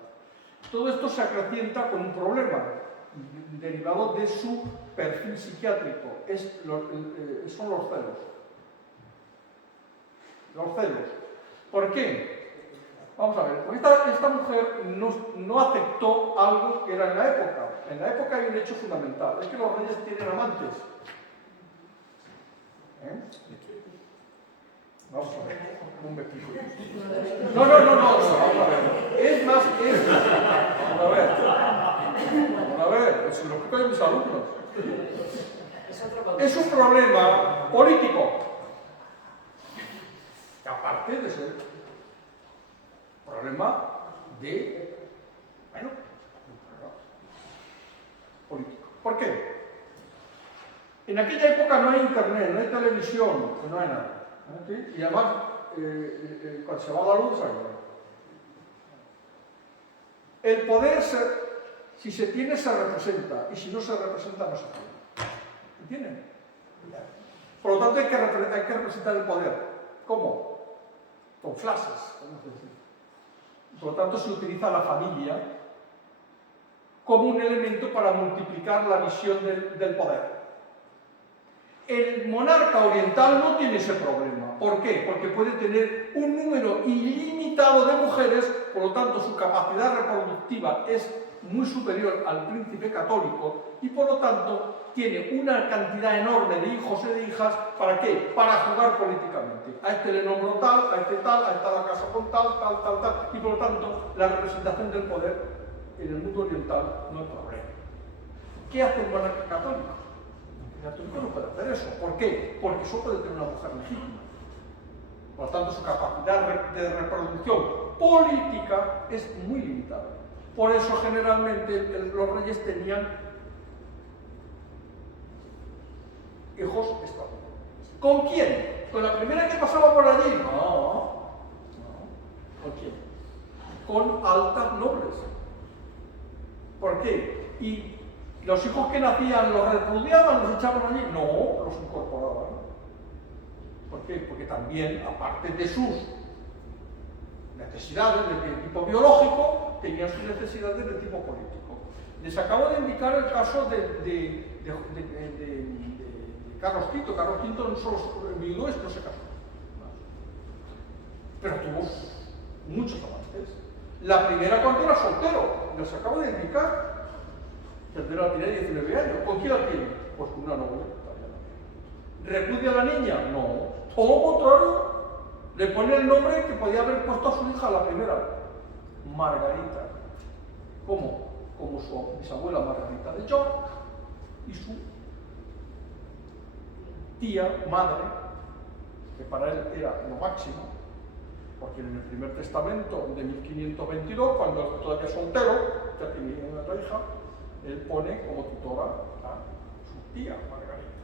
Todo esto se acrecienta con un problema derivado de su perfil psiquiátrico. Son los celos. Los celos. ¿Por qué? Vamos a ver, esta mujer no aceptó algo que era en la época. En la época hay un hecho fundamental, es que los reyes tienen amantes. Vamos a ver, un vestido. No, vamos a ver. Es más, vamos a ver, es lo que explico a mis alumnos. Es un problema político. Que aparte de ser un problema de, un problema político. ¿Por qué? En aquella época no hay internet, no hay televisión, no hay nada. ¿Sí? Y además, cuando se va la luz, hay nada. El poder, si se tiene, se representa, y si no se representa, no se tiene. ¿Entienden? Por lo tanto, hay que representar el poder. ¿Cómo? Con frases. Por lo tanto, se utiliza la familia como un elemento para multiplicar la visión del poder. El monarca oriental no tiene ese problema. ¿Por qué? Porque puede tener un número ilimitado de mujeres, por lo tanto su capacidad reproductiva es muy superior al príncipe católico y por lo tanto tiene una cantidad enorme de hijos y de hijas. ¿Para qué? Para jugar políticamente. A este le nombro tal, a este tal, a esta la casa con tal, y por lo tanto la representación del poder en el mundo oriental no es problema. ¿Qué hace un monarca católico? El católico no puede hacer eso. ¿Por qué? Porque solo puede tener una mujer legítima. Por lo tanto, su capacidad de reproducción política es muy limitada. Por eso, generalmente, los reyes tenían hijos estadounidenses. ¿Con quién? ¿Con la primera que pasaba por allí? No. ¿Con quién? Con altas nobles. ¿Por qué? Y los hijos que nacían, ¿los repudiaban, los echaban allí? No, los incorporaban. ¿Por qué? Porque también, aparte de sus necesidades de tipo biológico, tenían sus necesidades de tipo político. Les acabo de indicar el caso de Carlos V. Carlos V no solo viudo, no se casó. Pero tuvo muchos amantes. La primera cuando era soltero, les acabo de indicar. Soltero tenía 19 años. ¿Con quién la tiene? Pues con una novia italiana. ¿Repudia a la niña? No. Todo lo contrario, le pone el nombre que podía haber puesto a su hija la primera, Margarita. ¿Cómo? Como su bisabuela Margarita de York y su tía, madre, que para él era lo máximo, porque en el primer testamento de 1522, cuando todavía soltero, ya tenía una otra hija, él pone como tutora a su tía Margarita.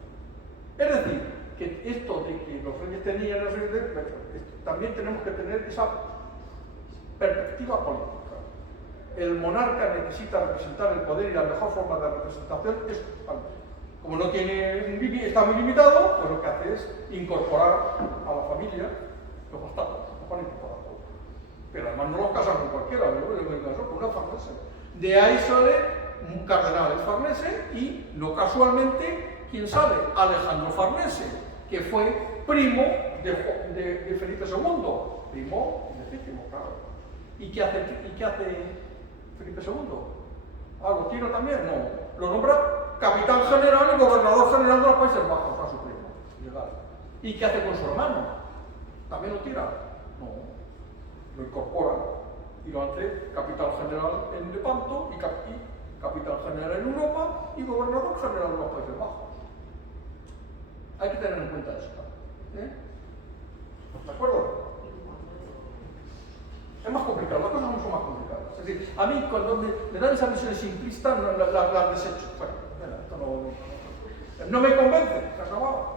Es decir, que esto de que los reyes tenían también tenemos que tener esa perspectiva política. El monarca necesita representar el poder y la mejor forma de representación es como no tiene, está muy limitado, pues lo que hace es incorporar a la familia los bastardos, los van a incorporar todos. Pero además no los casan con cualquiera, yo me caso con una farnese. De ahí sale un cardenal Farnese y no casualmente, ¿quién sale? Alejandro Farnese, que fue primo de Felipe II, primo legítimo, claro. ¿Y qué hace Felipe II? ¿Lo tira también? No. Lo nombra capitán general y gobernador general de los Países Bajos, a su primo, legal. ¿Y qué hace con su hermano? ¿También lo tira? No. Lo incorpora y lo hace capital general en Lepanto y capital general en Europa y gobernador general de los Países Bajos. Hay que tener en cuenta esto. ¿De acuerdo? Es más complicado, las cosas son más complicadas. Es decir, a mí cuando me dan esas visiones simplistas las desecho. Bueno, esto no me convence, se ha acabado.